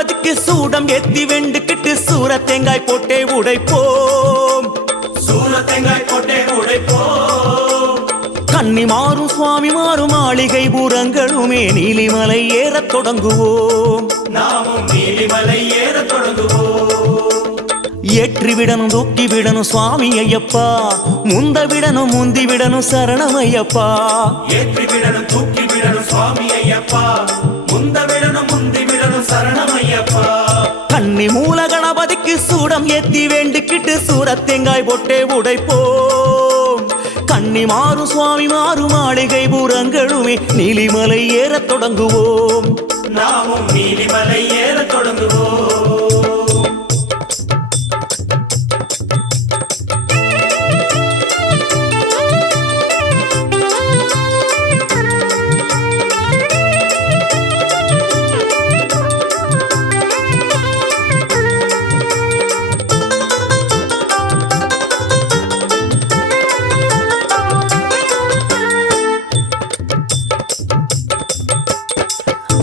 கணபதிக்கு சூடம் ஏத்தி வெண்டுக்கிட்டு சூர தேங்காய் போட்டே உடைப்போம். சூர தேங்காய் போட்டே உடைப்போம். கன்னி மாறும் சுவாமி மாறும் மாளிகை பூரங்களுமே நீலிமலை ஏறத் தொடங்குவோம். நாமும் நீலிமலை ஏறத் தொடங்குவோம். ஏற்றி விடணும் தூக்கி விடணும் சுவாமி ஐயப்பா, முந்த விடணும் முந்தி விடணும் சரணம் ஐயப்பா. ஏற்றி விடணும் தூக்கி விடணும் சுவாமி ஐயப்பா, முந்த விடணும் முந்தி விடணும் சரணம் ஐயப்பா. கன்னி மூல கணபதிக்கு சூடம் ஏத்தி வேண்டிக்கிட்டு சூர தேங்காய் போட்டே உடைப்போம். கன்னி மாறும் சுவாமி மாறும் மாளிகை பூரங்களுமே நீலிமலை ஏறத் தொடங்குவோம். நாமும் நீலிமலை ஏறத் தொடங்குவோம்.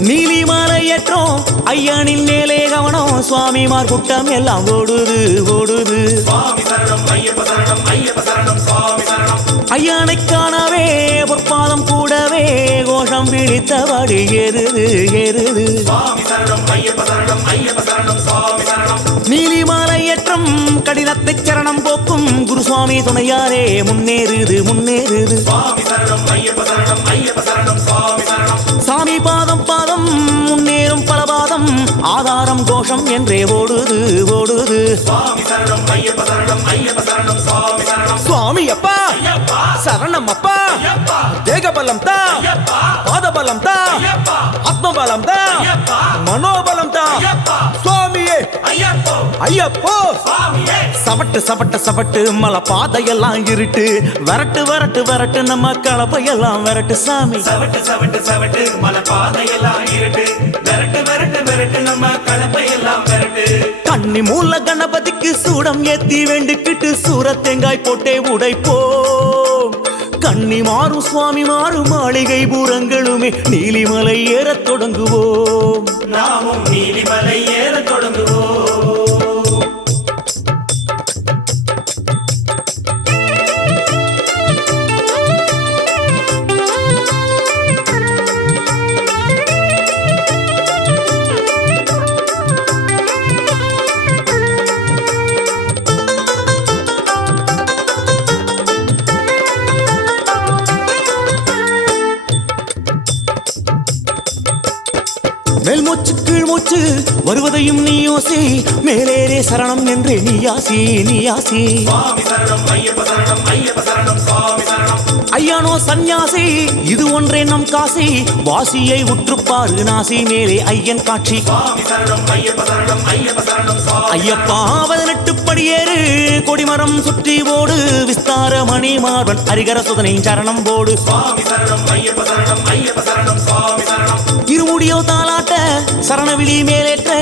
நீலிமலை ஏற்றோம் ஐயனின் மேலே கவனம், சுவாமிமார் கூட்டம் எல்லாம் ஓடுது ஓடுது. சுவாமி சரணம் ஐயப்ப சரணம் ஐயப்ப சரணம் சுவாமி சரணம். ஐயனை காணவே பொற்பாதம் கூடவே கோஷம் பிடித்தபடி ஏறுது ஏறுது. சுவாமி சரணம் ஐயப்ப சரணம் ஐயப்ப சரணம் சுவாமி சரணம். நீலிமலை ஏற்றம் கடினத்தை சரணம் போக்கும் குருசுவாமி துணையாரே முன்னேறுது முன்னேறுது. சுவாமி சரணம் ஐயப்ப சரணம் ஐயப்ப சரணம் சுவாமி சரணம். சாமி பாதம் பாதம் முன்னேறும் பலபாதம் ஆதாரம் கோஷம் என்றே ஓடுது ஓடுது. சுவாமி சரணம் ஐயப்ப சரணம் ஐயப்ப சரணம் சுவாமி சரணம். சுவாமி அப்பா சரணம் அப்பா, தேகபலம் தா, பாதபலம் தா, ஆத்மபலம் தா, மனோபலம் தா சுவாமியே ஐயப்போ. சவட்டு சவட்டு சவட்டு மலை பாதையெல்லாம் இருட்டு, வரட்டு வரட்டு வரட்டு நம்ம கலப்பையெல்லாம் வரட்டு சாமி. சவட்டு சவட்டு சவட்டு மலை பாதையெல்லாம் இருட்டு, வரட்டு வரட்டு வரட்டு நம்ம கலப்பையெல்லாம் வரட்டு. கன்னி மூல கணபதிக்கு சூடம் ஏத்தி வேண்டுக்கிட்டு சூர தேங்காய் போட்டே உடைப்போம். கன்னி மாறும் சுவாமி மாறும் மாளிகை பூரங்களுமே நீலிமலை ஏறத் தொடங்குவோம். நாமும் நீலிமலை ஏறத் தொடங்குவோம். மேல் மூச்சு கீழ் மூச்சு வருவதையும் நீ யோசி, மேலேரே சரணம் என்றே நீ யாசி நீ யாசி. சுவாமி சரணம் ஐயப்ப சரணம் ஐயப்ப சரணம் சுவாமி சரணம். ஐயானோ சந்நியாசி இது ஒன்றே நம் காசி, வாசியை உற்றுப்பாரு நாசி மேலே ஐயன் காட்சி. சுவாமி சரணம் ஐயப்ப சரணம் ஐயப்ப சரணம் சுவாமி. ஐயப்பா 18 படியேறு கொடிமரம் சுற்றி ஓடு, விஸ்தார மணி மார்பன் அரிகர சுதனின் சரணம் போடு. சுவாமி சரணம் ஐயப்ப சரணம் ஐயப்ப சரணம் சுவாமி சரணம். இருமுடியோ தாளாட்ட சரணவிழி மேலேற்ற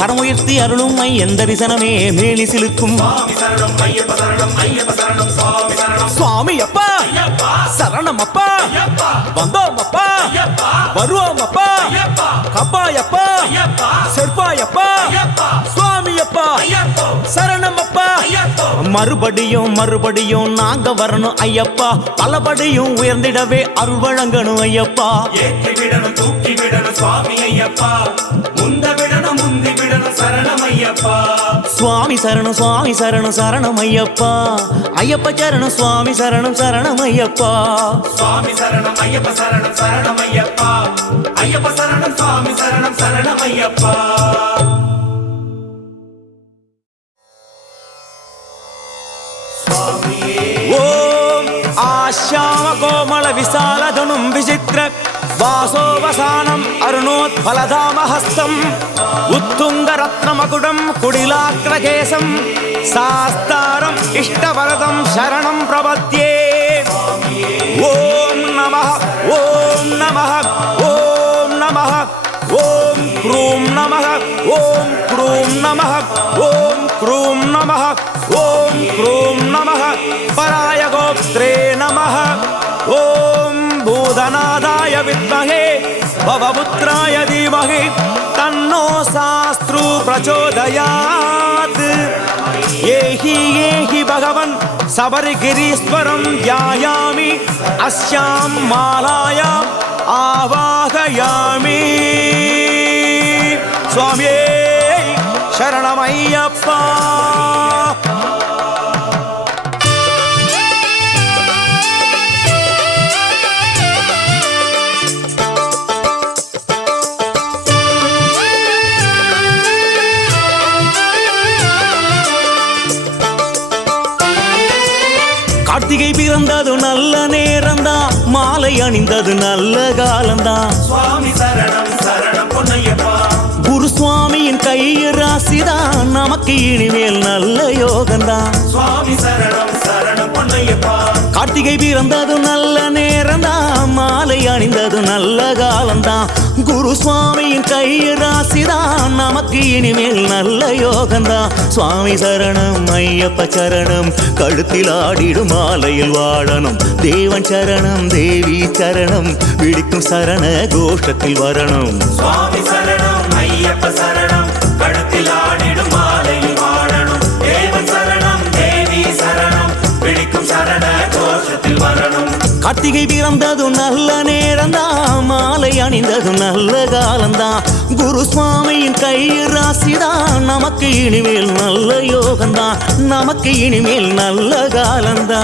கரமுயர்த்தி அருளும் ஐயன் தரிசனமே மேலி சிலுக்கும். சுவாமி சரணம் ஐயப்ப சரணம் ஐயப்ப சரணம் சுவாமி சரணம். சுவாமி அப்பா சரணம் அப்பா, வந்தோம் அப்பா வருவோம் அப்பா, கப்பாயப்பா செற்பாயப்பா சுவாமி அப்பா சரணம் அப்பா. மறுபடியும் மறுபடியும் நாங்க வரணும் ஐயப்பா, பலபடியும் உயர்ந்திடவே அருள் வழங்கணும் ஐயப்பா. ஏற்றி விடணும் தூக்கி விடணும் சுவாமி ஐயப்பா, முந்த விடணும் முந்தி விடணும் சரணம் ஐயப்பா. சுவாமி சரணம் சுவாமி சரணம் சரணம் ஐயப்பா, ஐயப்ப சரணம் சுவாமி சரணம் சரணம் ஐயப்பா. சுவாமி சரணம் ஐயப்ப சரணம் சரணம் ஐயப்பா, ஐயப்ப சரணம் சுவாமி சரணம் சரணம் ஐயப்பா. ஓம் ஆశ్యామ కోమల విశాలధనుం విచిత్ర వాసోవసానం అరుణోత్ఫలధామహస్తం ఉత్తుంగరత్నమకుడం కుడిలాగ్రకేశం శాస్తారం ఇష్టవరదం శరణం ప్రపద్యే. ఓం నమః ఓం నమః ఓం నమః ఓం క్రూం నమః ఓం క్రూం నమః ఓం క్రూం నమః ఓం క్రూం నమః పరాయ గోత్రే నమః. ఓం భూతనాథాయ విద్మహే భవపుత్రాయ ధీమహి तन्नो शास्त्रु प्रचोदयात् एहि एहि भगवन् सबरिगिरीश्वरं ध्यायामि अस्यां मालायाम् आवाहयामि स्वामी शरणमय्यप्पा கார்த்திகை பிறந்தது நல்ல நேரம்தான் மாலை அணிந்தது நல்ல காலம்தான் சுவாமி சரணம் சரணம் பொன்னையப்பா குரு சுவாமியின் கைராசிதான் நமக்கு இனிமேல் நல்ல யோகம்தான் சுவாமி சரணம் சரணம் பொன்னையப்பா கார்த்திகை பிறந்தது நல்ல நேரம்தான் மாலை அணிந்தது நல்ல காலம்தான் குரு சுவாமியின் கைராசிதான் நமக்கு இனிமேல் நல்ல யோகம்தான் சுவாமி சரணம் ஐயப்ப சரணம் கழுத்தில் ஆடிடும் மாலையில் வாழணும் தேவன் சரணம் தேவி சரணம் விழிக்கும் சரண கோஷத்தில் வரணும் சுவாமி சரணம் ஐயப்ப சரணம் கழுத்தில் ஆடிடும் மாலையில் வாழணும் தேவன் சரணம் தேவி சரணம் விழிக்கும் சரண கோஷத்தில் வரணும் கார்த்திகை பிறந்தது நல்ல நேரம்தான் மாலை அணிந்தது நல்ல காலம்தான் குரு சுவாமியின் கைராசிதான் நமக்கு இனிமேல் நல்ல யோகம்தான் நமக்கு இனிமேல் நல்ல காலம்தான்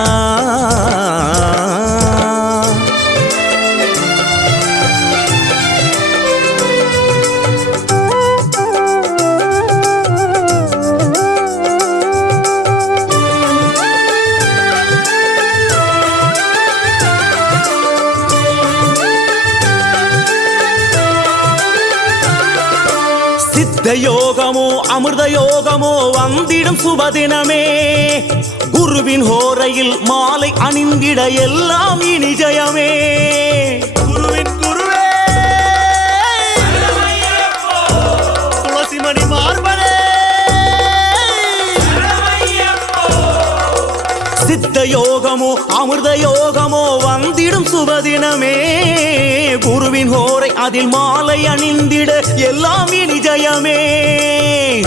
சித்த யோகமோ அமிர்த யோகமோ வந்திடும் சுபதினமே குருவின் ஹோரையில் மாலை அணிந்திட எல்லாம் இனி ஜெயமே குருவின் குருவே துளசிமணி மார்பனே சித்த யோகமோ அமிர்த யோகமோ வந்திடும் சுபதினமே குருவின் ஹோரை அதில் மாலை அணிந்திட எல்லாம் இனி ஜெயமே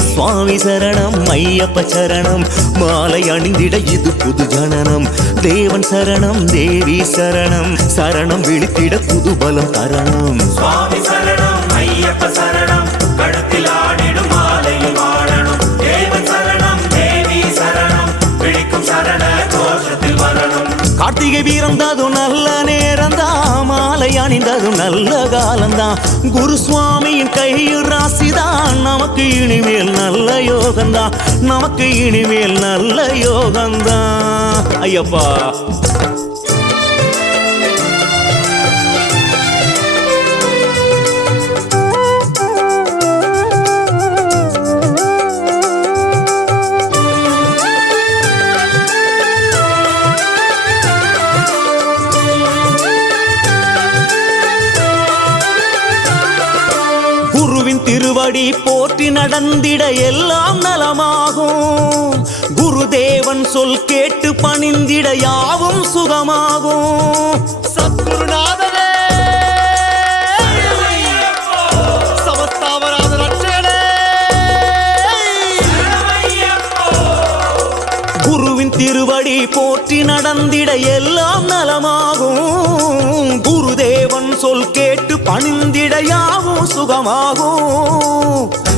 சுவாமி சரணம் ஐயப்ப சரணம் மாலை அணிந்திட இது புது ஜனனம் தேவன் சரணம் தேவி சரணம் சரணம் விழித்திட புது பலம் தரணம் சுவாமி சரணம் ஐயப்ப சரணம் கழுத்தில் ஆடிடும் மாலையில் வாழணும் தேவன் சரணம் தேவி சரணம் விழிக்கும் சரண கோஷத்தில் வரணும் கார்த்திகை பிறந்தது நல்ல நேரம்தான் மாலை அணிந்தது நல்ல காலம்தான் குரு சுவாமியின் கைராசிதான் நமக்கு இனிமேல் நல்ல யோகம்தான் நமக்கு இனிமேல் நல்ல யோகம்தான் ஐயப்பா திருவடி போற்றி நடந்திட எல்லாம் நலமாகும் குருதேவன் சொல் கேட்டு பணிந்திட யாவும் சுகமாகும் சத்குருநாதனே சமஸ்தாவராத ரட்சகனே குருவின் திருவடி போற்றி நடந்திட எல்லாம் நலமாகும் குருதேவன் சொல் கேட்டு பணிந்திட யாவும் சுகமாகும்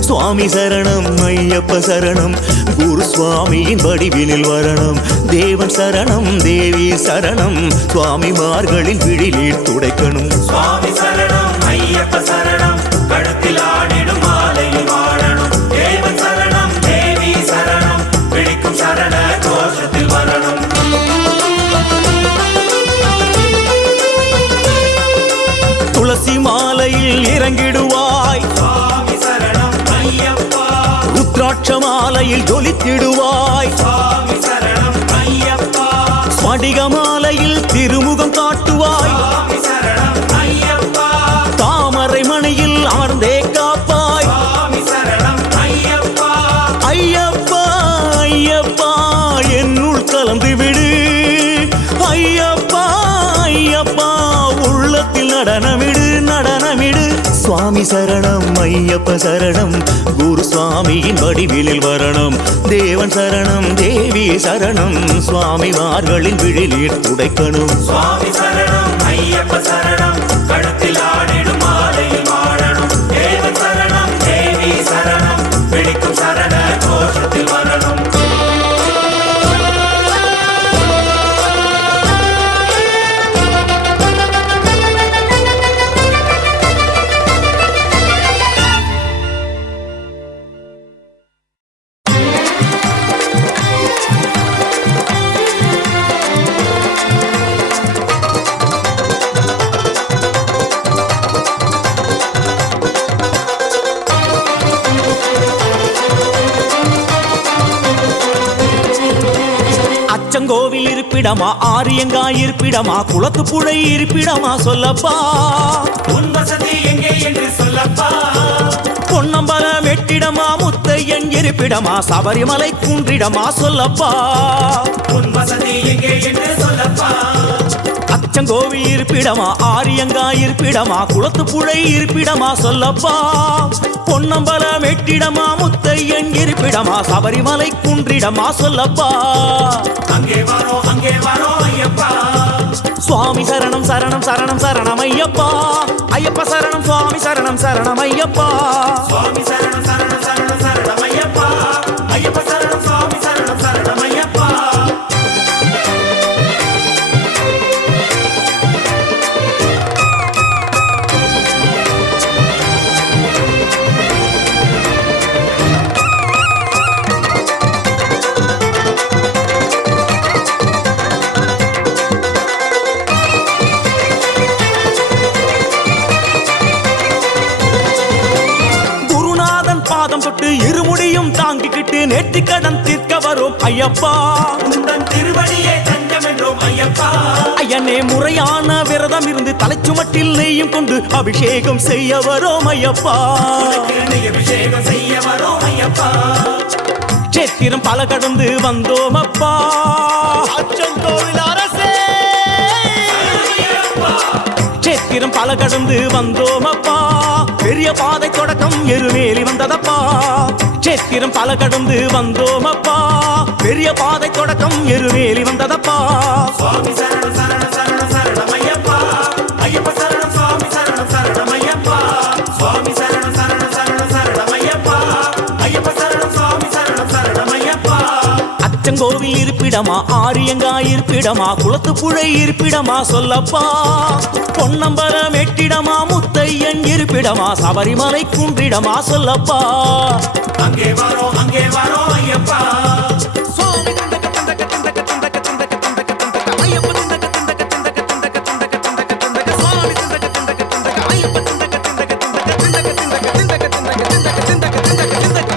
சுவாமி சரணம் ஐயப்ப சரணம் குரு சுவாமியின் வடிவினில் வரணும் தேவன் சரணம் தேவி சரணம் சுவாமிமார்களின் விழிநீர் துடைக்கணும் சுவாமி சரணம் ஐயப்ப சரணம் கழுத்தில் ஆடிடும் மாலையில் வாழணும் தேவன் சரணம் தேவி சரணம் விழிக்கும் சரண கோஷத்தில் வரணும் துளசி மாலையில் இறங்கிடுவாய் சுவாமி சரணம் ஐயப்பா ருத்ராட்ச மாலையில் ஜொலித்திடுவாய் சுவாமி சரணம் ஐயப்பா ஸ்படிக மாலையில் திருமுகம் காட்டுவாய் சுவாமி சரணம் ஐயப்பா தாமரை மணியில் அமர்ந்தே காப்பாய் சுவாமி சரணம் ஐயப்பா ஐயப்பா ஐயப்பா என்னுள் கலந்து விடு ஐயப்பா ஐயப்பா உள்ளத்தில் நடனமிடு நடனமிடு சுவாமி சரணம் ஐயப்ப சரணம் குரு சுவாமியின் வடிவிலில் வரணும் தேவன் சரணம் தேவி சரணம் சுவாமிமார்களின் விழிலீர் துடைக்கணும் சுவாமி சரணம் ஐயப்ப சரணம் கழுத்தில் ஆடிடும் மாலையில் வாழணும் தேவன் சரணம் தேவி சரணம் பிடிக்கும் சரண கோஷத்தில் வரணும் அச்சங்கோவில் இருப்பிடமா ஆரியங்காய் இருப்பிடமா குளத்து புழை இருப்பிடமா சொல்லப்பா உன் வசதி எங்கே என்று சொல்லப்பா பொன்னம்பலம் எட்டிடமா முத்தையன் இருப்பிடமா சபரிமலை குன்றிடமா சொல்லப்பா உன் வசதி எங்கே என்று சொல்லப்பா அச்சங்கோவில் இருப்பிடமா ஆரியங்காய் இருப்பிடமா குளத்து புழை இருப்பிடமா சொல்லப்பா பொன்னம்பலம் எட்டிடமா முத்தையன் இருப்பிடமா சபரிமலை குன்றிடமா சொல்லப்பா அங்கே வரோம் ஐயப்பா சுவாமி சரணம் சரணம் சரணம் சரணம் ஐயப்பா ஐயப்ப சரணம் சுவாமி சரணம் சரணம் ஐயப்பா சுவாமி சரணம் சரணம் சரணம் சரணம் ஐயப்பா ஐயப்ப சரணம் சுவாமி சரணம் சரணம் ஐயப்பா இருமுடியும் தாங்கிக்கிட்டு நேர்த்தி கடன் தீர்க்க வரும் ஐயப்பா உந்தன் திருவடியே தஞ்சம் என்றோம் ஐயப்பா ஐயனே முறையான விரதம் இருந்து தலைச்சுமட்டில் நெய்யும் கொண்டு அபிஷேகம் செய்ய வரோம் ஐயப்பா அபிஷேகம் செய்ய வரோம் ஐயப்பா சேத்திரம் பல கடந்து வந்தோம் அப்பா அச்சங்கோவில் அரசே சேத்திரம் பல கடந்து வந்தோம் அப்பா பெரிய பாதை தொடக்கம் எருமேலி வந்ததப்பா சேத்திரம் பல கடந்து வந்தோம் அப்பா பெரிய பாதை தொடக்கம் எருமேலி வந்ததப்பா சுவாமி சரணம் சரணம் சரணம் சரணம் ஐயப்பா ஐயப்ப சரணம் சுவாமி சரணம் சரணம் ஐயப்பா சுவாமி சரணம் சரணம் சரணம் சரணம் ஐயப்பா ஐயப்ப சரணம் சுவாமி சரணம் சரணம் ஐயப்பா அச்சங்கோவில் இருப்பிடமா ஆரியங்காய் இருப்பிடமா குளத்து புழை இருப்பிடமா சொல்லப்பா பொன்னம்பலம் எட்டிடமா முத்தையன் இருப்பிடமா சபரிமலை குன்றிடமா சொல்லப்பா அங்கே வரோம் ஐயப்பா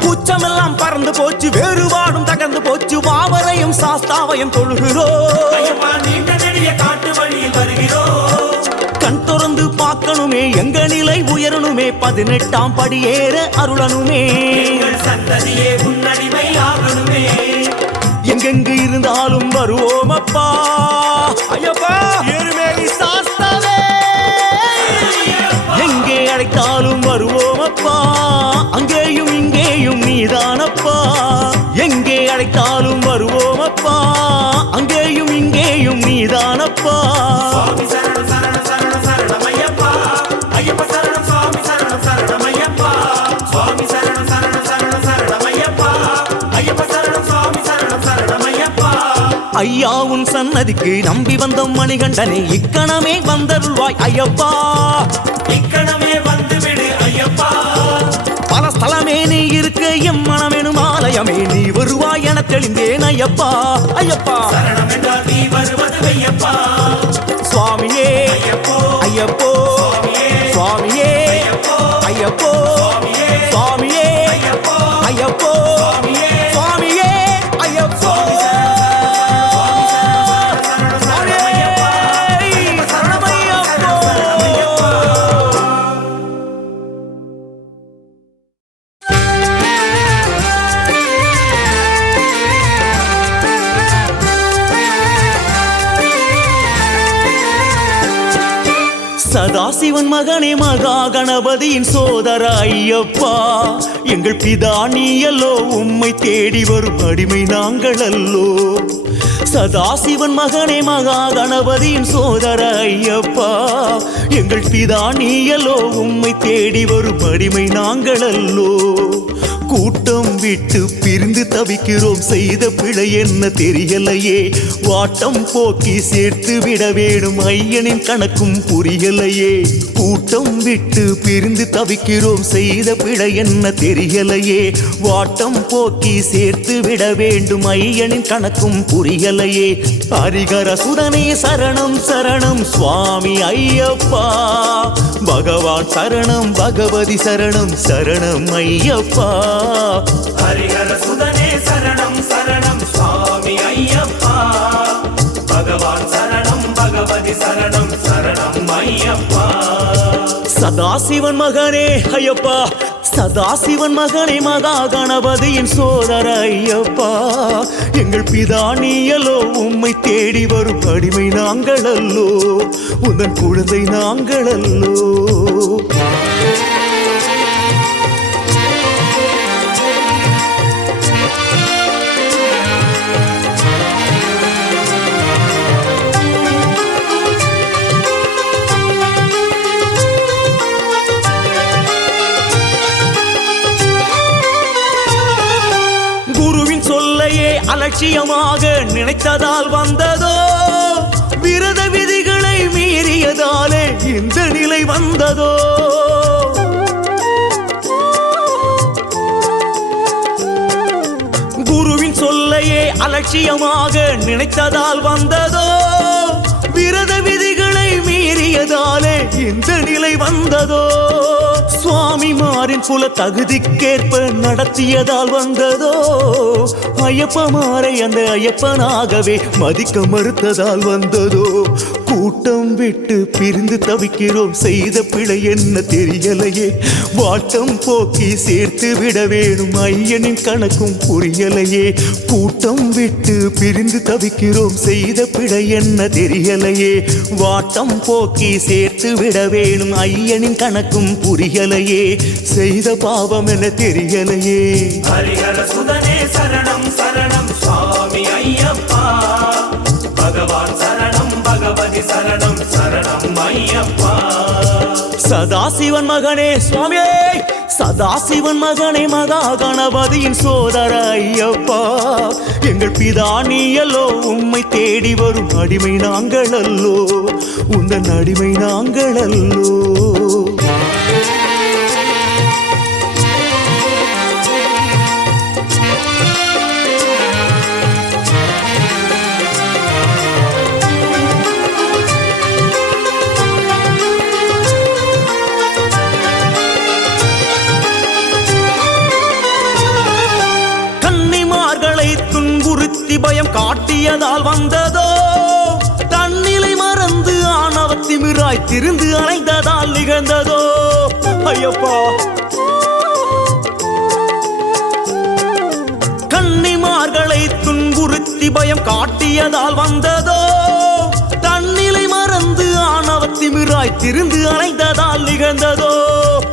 கூச்சமெல்லாம் பறந்து போச்சு வேறுபாடும் தகர்ந்து போச்சு வாவரையும் சாஸ்தாவையும் தொழுகிறோம் நீண்ட நெடிய காட்டு வழியில் வருகிறோம் கண் திறந்து பார்க்கணுமே எங்க நிலை உயரணுமே 18ஆம் படி ஏற அருளணுமே சந்ததியே உன்னடிமை ஆகணுமே எங்கெங்கு இருந்தாலும் வருவோம் அப்பா ஐயப்பா எருமேலி சாஸ்தாவே எங்கே அழைத்தாலும் வருவோம் அப்பா அங்கேயும் இங்கேயும் நீதானப்பா எங்கே அழைத்தாலும் வருவோம் அப்பா அங்கேயும் இங்கேயும் நீதானப்பா சுவாமி சரணம் சரணம் சரணம் சரணம் ஐயப்பா ஐயப்ப சரணம் சுவாமி சரணம் சரணம் ஐயப்பா சுவாமி சரணம் சரணம் சரணம் சரணம் ஐயப்பா ஐயப்ப சரணம் சுவாமி சரணம் சரணம் ஐயப்பா ஐயா உன் சன்னதிக்கு நம்பி வந்தோம் மணிகண்டனே இக்கணமே வந்தருள்வாய் ஐயப்பா இக்கணமே வந்துவிடு ஐயப்பா பல ஸ்தலமே நீ இருக்க எம் மனமெனும் ஆலயமே நீ வருவாய் என தெளிந்தேன் ஐயப்பா ஐயப்பா சரணம் என்றால் நீ வருவது ஐயப்பா சுவாமியே ஐயப்போ ஐயப்போ சுவாமியே ஐயப்போ சுவாமியே ஐயப்போ சுவாமியே ஐயப்போ சதாசிவன் மகனே மகா கணபதியின் சோதர ஐயப்பா எங்கள் பிதா நீயல்லோ உம்மை தேடி வரும் அடிமை நாங்கள் அல்லோ சதாசிவன் மகனே மகா கணபதியின் சோதர ஐயப்பா எங்கள் பிதா நீயல்லோ உம்மை தேடி வரும் அடிமை நாங்கள் அல்லோ கூட்டம் விட்டு பிரிந்து தவிக்கிறோம் செய்த பிழை என்ன தெரியலையே வாட்டம் போக்கி சேர்த்து விட வேணும் ஐயனின் கணக்கும் புரியலையே கூட்டம் விட்டு பிரிந்து தவிக்கிறோம் செய்த பிழை என்ன தெரியலையே வாட்டம் போக்கி சேர்த்து விட வேண்டும் ஐயனின் கணக்கும் புரியலையே ஹரிகர சுதனே சரணம் சரணம் சுவாமி ஐயப்பா பகவான் சரணம் பகவதி சரணம் சரணம் ஐயப்பா ஹரிஹர சுதனே சரணம் சரணம் சுவாமி ஐயப்பா பகவான் சரணம் பகவதி சரணம் சரணம் ஐயப்பா சதாசிவன் மகனே ஐயப்பா சதாசிவன் மகனே மகா கணபதியின் சோதர ஐயப்பா எங்கள் பிதா நீயலோ உம்மை தேடி வரும் அடிமை நாங்கள் அல்லோ உந்தன் குழந்தை நாங்கள் அல்லோ அலட்சியமாக நினைத்ததால் வந்ததோ விரத விதிகளை மீறியதாலே இந்த நிலை வந்ததோ குருவின் சொல்லையே அலட்சியமாக நினைத்ததால் வந்ததோ விரத விதிகளை மீறியதாலே இந்த நிலை வந்ததோ சுவாமிமாரின் புல தகுதிக்கேற்ப நடத்தியதால் வந்ததோ ஐயப்பமாரை அந்த ஐயப்பனாகவே மதிக்க மறுத்ததால் வந்ததோ கூட்டம் விட்டு பிரிந்து தவிக்கிறோம் செய்த பிழை என்ன தெரியலையே வாட்டம் போக்கி சேர்த்து விட வேணும் ஐயனின் கணக்கும் புரியலையே கூட்டம் விட்டு பிரிந்து தவிக்கிறோம் செய்த பிழை என்ன தெரியலையே வாட்டம் போக்கி சேர்த்து விட வேணும் ஐயனின் கணக்கும் புரியலையே செய்த பாவம் என தெரியலையே ஹரிஹர சுதனே சரணம் சரணம் சுவாமி ஐயப்பா பகவான் சரணம் பகவதி சரணம் சரணம் ஐயப்பா சதாசிவன் மகனே சுவாமியே சதாசிவன் மகனே மகா கணபதியின் சோதர ஐயப்பா எங்கள் பிதா நீயல்லோ உம்மை தேடி வரும் அடிமை நாங்கள் அல்லோ உந்தன் அடிமை நாங்கள் அல்லோ பயம் காட்டியதால் வந்ததோ தன்னிலை மறந்து ஆணவத் திமிராய் திரிந்து அலைந்ததால் நிகழ்ந்ததோ ஐயப்பா கன்னிமார்களை துன்புறுத்தி பயம் காட்டியதால் வந்ததோ தன்னிலை மறந்து ஆணவத் திமிராய் திரிந்து அலைந்ததால் நிகழ்ந்ததோ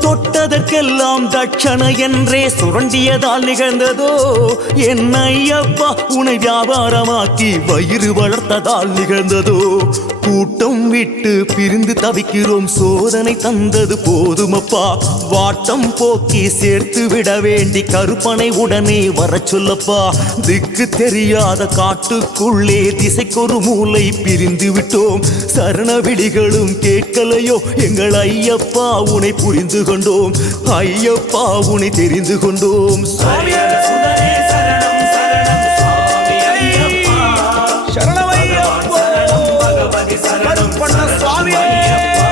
தொட்டதற்கெல்லாம் தட்சணை என்றே சுரண்டியதால் நிகழ்ந்ததோ என் ஐயப்பா உன்னை வியாபாரமாக்கி வயிறு வளர்த்ததால் நிகழ்ந்ததோ கூட்டம் விட்டு பிரிந்து தவிக்கிறோம் சோதனை தந்தது போதுமப்பா வாட்டம் போக்கி சேர்த்து விட வேண்டி கருப்பனை உடனே வர சொல்லப்பா திக்கு தெரியாத காட்டுக்குள்ளே திசைக்கொரு மூலை பிரிந்து விட்டோம் சரண விடிகளும் கேட்கலையோ எங்கள் ஐயப்பா உன்னை புரிந்து கொண்டோம் ஐயப்பா உன்னை தெரிந்து கொண்டோம் ஹரிஹர சுதனே சரணம் சரணம் சுவாமி ஐயப்பா சரணம் ஐயப்பா பகவதி சரணம் சுவாமி ஐயப்பா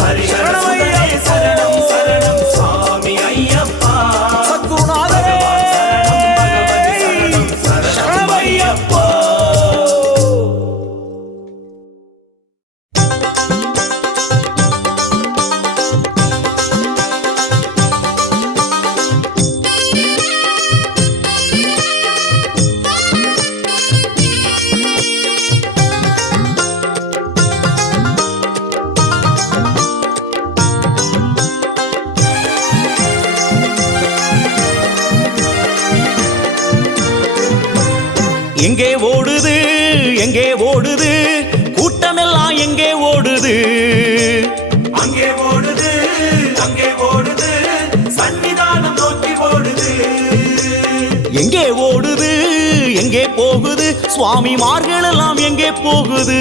ஹரிஹர சுதனே சரணம் சரணம் சுவாமி ஐயப்பா சத்குருநாதரே பகவதி சரணம் சரணம் ஐயப்பா எங்கே ஓடுது எங்கே ஓடுது கூட்டமெல்லாம் எங்கே ஓடுது அங்கே ஓடுது அங்கே ஓடுது சன்னிதானம் நோக்கி ஓடுது எங்கே ஓடுது எங்கே போகுது சுவாமிமார்கள் எல்லாம் எங்கே போகுது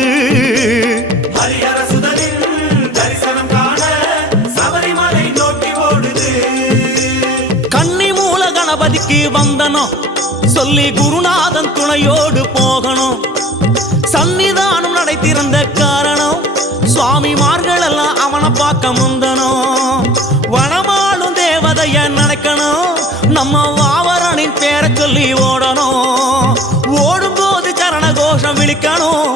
ஹரிஹர சுதனின் தரிசனம் காண சபரிமலை நோக்கி ஓடுது கன்னி மூல கணபதிக்கு வந்தனம் சொல்லி குருநாதன் துணையோடு போகணும் சன்னிதானம் நடை திறந்த காரணம் சுவாமிமார்கள் எல்லாம் அவனை பார்க்க முந்தனும் வனமாளும் தேவதைய நினைக்கணும் நம்ம வாவரனின் பேரை சொல்லி ஓடணும் ஓடும்போது சரண கோஷம் விழிக்கணும்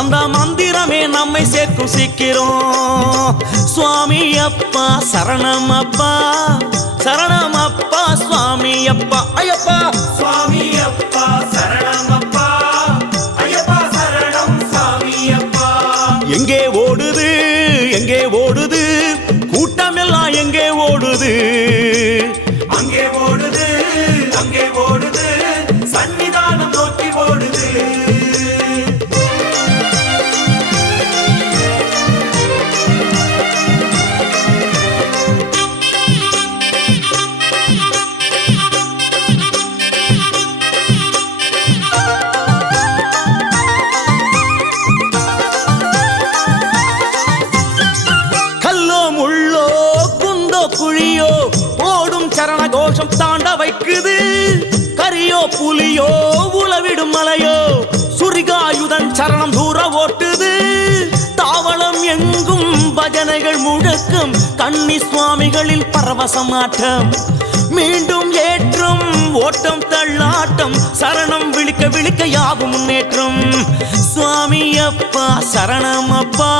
அந்த மந்திரமே நம்மை சேர்க்கும் சீக்கிரம் சுவாமி அப்பா சரணம் அப்பா சரணம் அப்பா சுவாமி அப்பா ஐயப்பா சுவாமி அப்பா சரணம் அப்பா ஐயப்பா சரணம் சுவாமி அப்பா எங்கே ஓடுது எங்கே ஓடுது கூட்டமெல்லாம் எங்கே ஓடுது அங்கே ஓடுது அங்கே ஓடுது சன்னிதானம் நோக்கி ஓடுது கல்லோ முள்ளோ குண்டோ குழியோ ஓடும் சரண கோஷம் தாண்ட வைக்குது கரியோ புலியோ உளவிடும் மலையோ சுரிகாயுதன் சரணம் தூர ஓட்டுது தாவளம் எங்கும் பஜனைகள் முழக்கம் கன்னி சுவாமிகளில் பரவசமாட்டம் மீண்டும் ஏற்றும் ஓட்டம் தள்ளாட்டம் சரணம் விழிக்க விழிக்க யாவும் முன்னேற்றம் சுவாமி அப்பா சரணம் அப்பா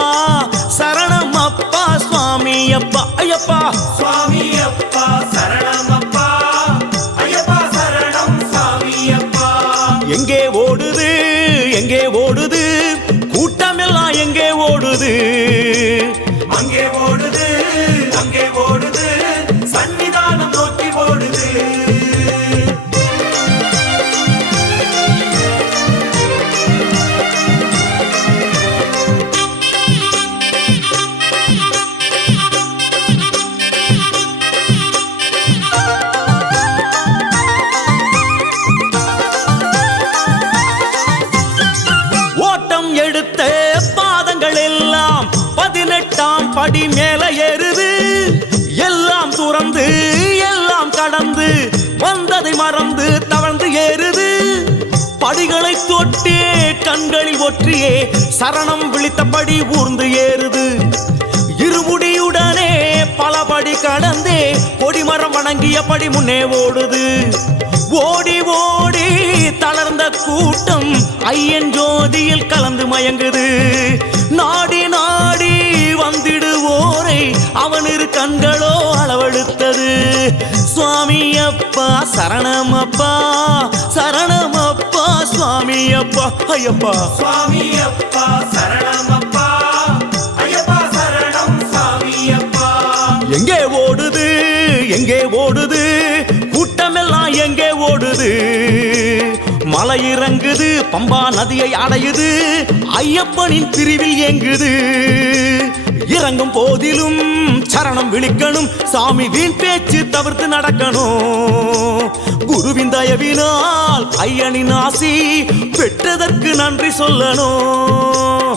சரணம் அப்பா சுவாமி அப்பா ஐயப்பா சுவாமி அப்பா சரணம் அப்பா ஐயப்பா சரணம் சுவாமி அப்பா எங்கே ஓடுது எங்கே ஓடுது கூட்டமெல்லாம் எங்கே ஓடுது அங்கே ஓடுது அங்கே ஓடுது சன்னிதானம் நோக்கி ஓடுது ஓட்டம் எடுத்த பாதங்கள் எல்லாம் 18ஆம் படி மேல ஏறுது எல்லாம் துறந்து எல்லாம் கடந்து வந்ததை மறந்து தவழ்ந்து ஏறுது படிகளை தொட்டே கண்களில் ஒற்றியே சரணம் விழித்தபடி ஊர்ந்து ஏறுது இருமுடியுடனே பல படி கடந்தே கொடிமரம் வணங்கியபடி முன்னே ஓடுது ஓடி ஓடி தளர்ந்த கூட்டம் ஐயன் ஜோதியில் கலந்து மயங்குது நாடி நாடி வந்திடுவோரை அவன் இரு கண்களோ அளவெடுத்தது சுவாமி அப்பா சரணம் அப்பா சரணம் அப்பா சுவாமி அப்பா ஐயப்பா சுவாமி அப்பா சரணம் அப்பா ஐயப்பா சரணம் சுவாமி அப்பா எங்கே ஓடுது எங்கே ஓடுது கூட்டமெல்லாம் எங்கே ஓடுது மலை இறங்குது பம்பா நதியை அடையுது ஐயப்பனின் பிரிவில் ஏங்குது இறங்கும் போதிலும் சரணம் விழிக்கணும் சாமி வீண் பேச்சு தவிர்த்து நடக்கணும் குருவின் தயவினால் ஐயனின் ஆசி பெற்றதற்கு நன்றி சொல்லணும்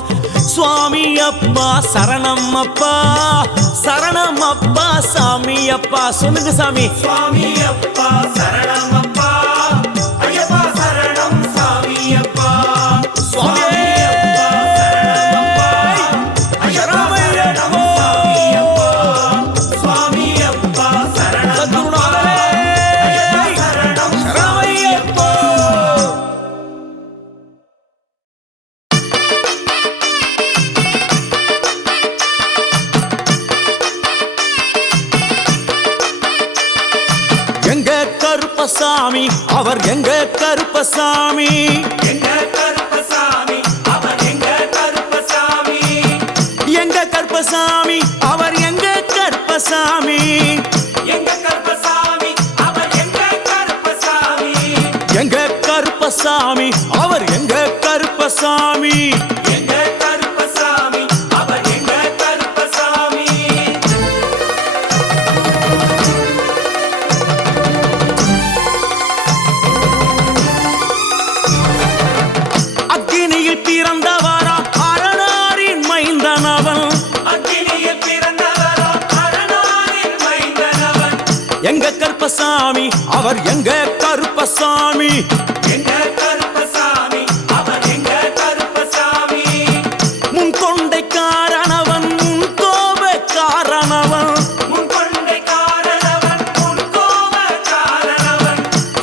சுவாமி அப்பா சரணம் அப்பா சரணம் அப்பா சாமி அப்பா சொல்லுங்க சாமி சுவாமி அப்பா சரணம் அப்பா ஐயப்பா சரணம் சுவாமி அப்பா சுவாமி அப்பா சரணம் அப்பா ஐயப்பா சரணம் சுவாமி அப்பா சுவாமி அப்பா சரணம் சத்குருநாதரே ஐயப்பா சரணம் சரணமையப்பா. எங்க கருப்பசாமி அவர் எங்க கருப்பசாமி எங்க கருப்பசாமி அவர் எங்க கருப்பசாமி எங்க கருப்பசாமி அவர் எங்க கருப்பசாமி எங்க கருப்பசாமி அவர் எங்க கருப்பசாமி எங்க கருப்பசாமி அவர் கருப்பசாமி. எங்க கருப்பசாமி அவர் எங்க கருப்பசாமி. அக்கினியில் பிறந்தவரா அரணாரின் மைந்தனவன். அக்கினியில் பிறந்தவரோ அரணாரின் மைந்தனவன். எங்க கருப்பசாமி அவர் எங்க கருப்பசாமி. எங்க கருப்பசாமி அவர் எங்க கருப்பசாமி. முன் கொண்டை காரணவன் முன் கோப காரணவன். முன்கொண்டை காரணவன் முன்கோப காரணவன்.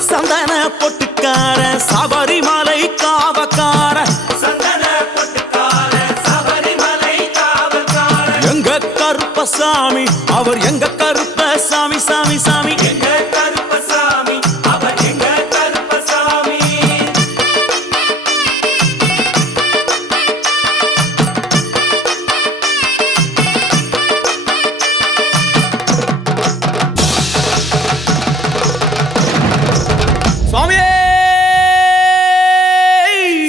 சந்தன பொட்டுக்கார சபரிமலை காவக்கார. சந்தன பொட்டுக்கார சபரிமலை காவல்கார. எங்க கருப்பசாமி அவர் எங்க கருப்பசாமி சாமி சாமி. எங்க கருப்பசாமி அவர் எங்க கருப்பசாமி. சுவாமியே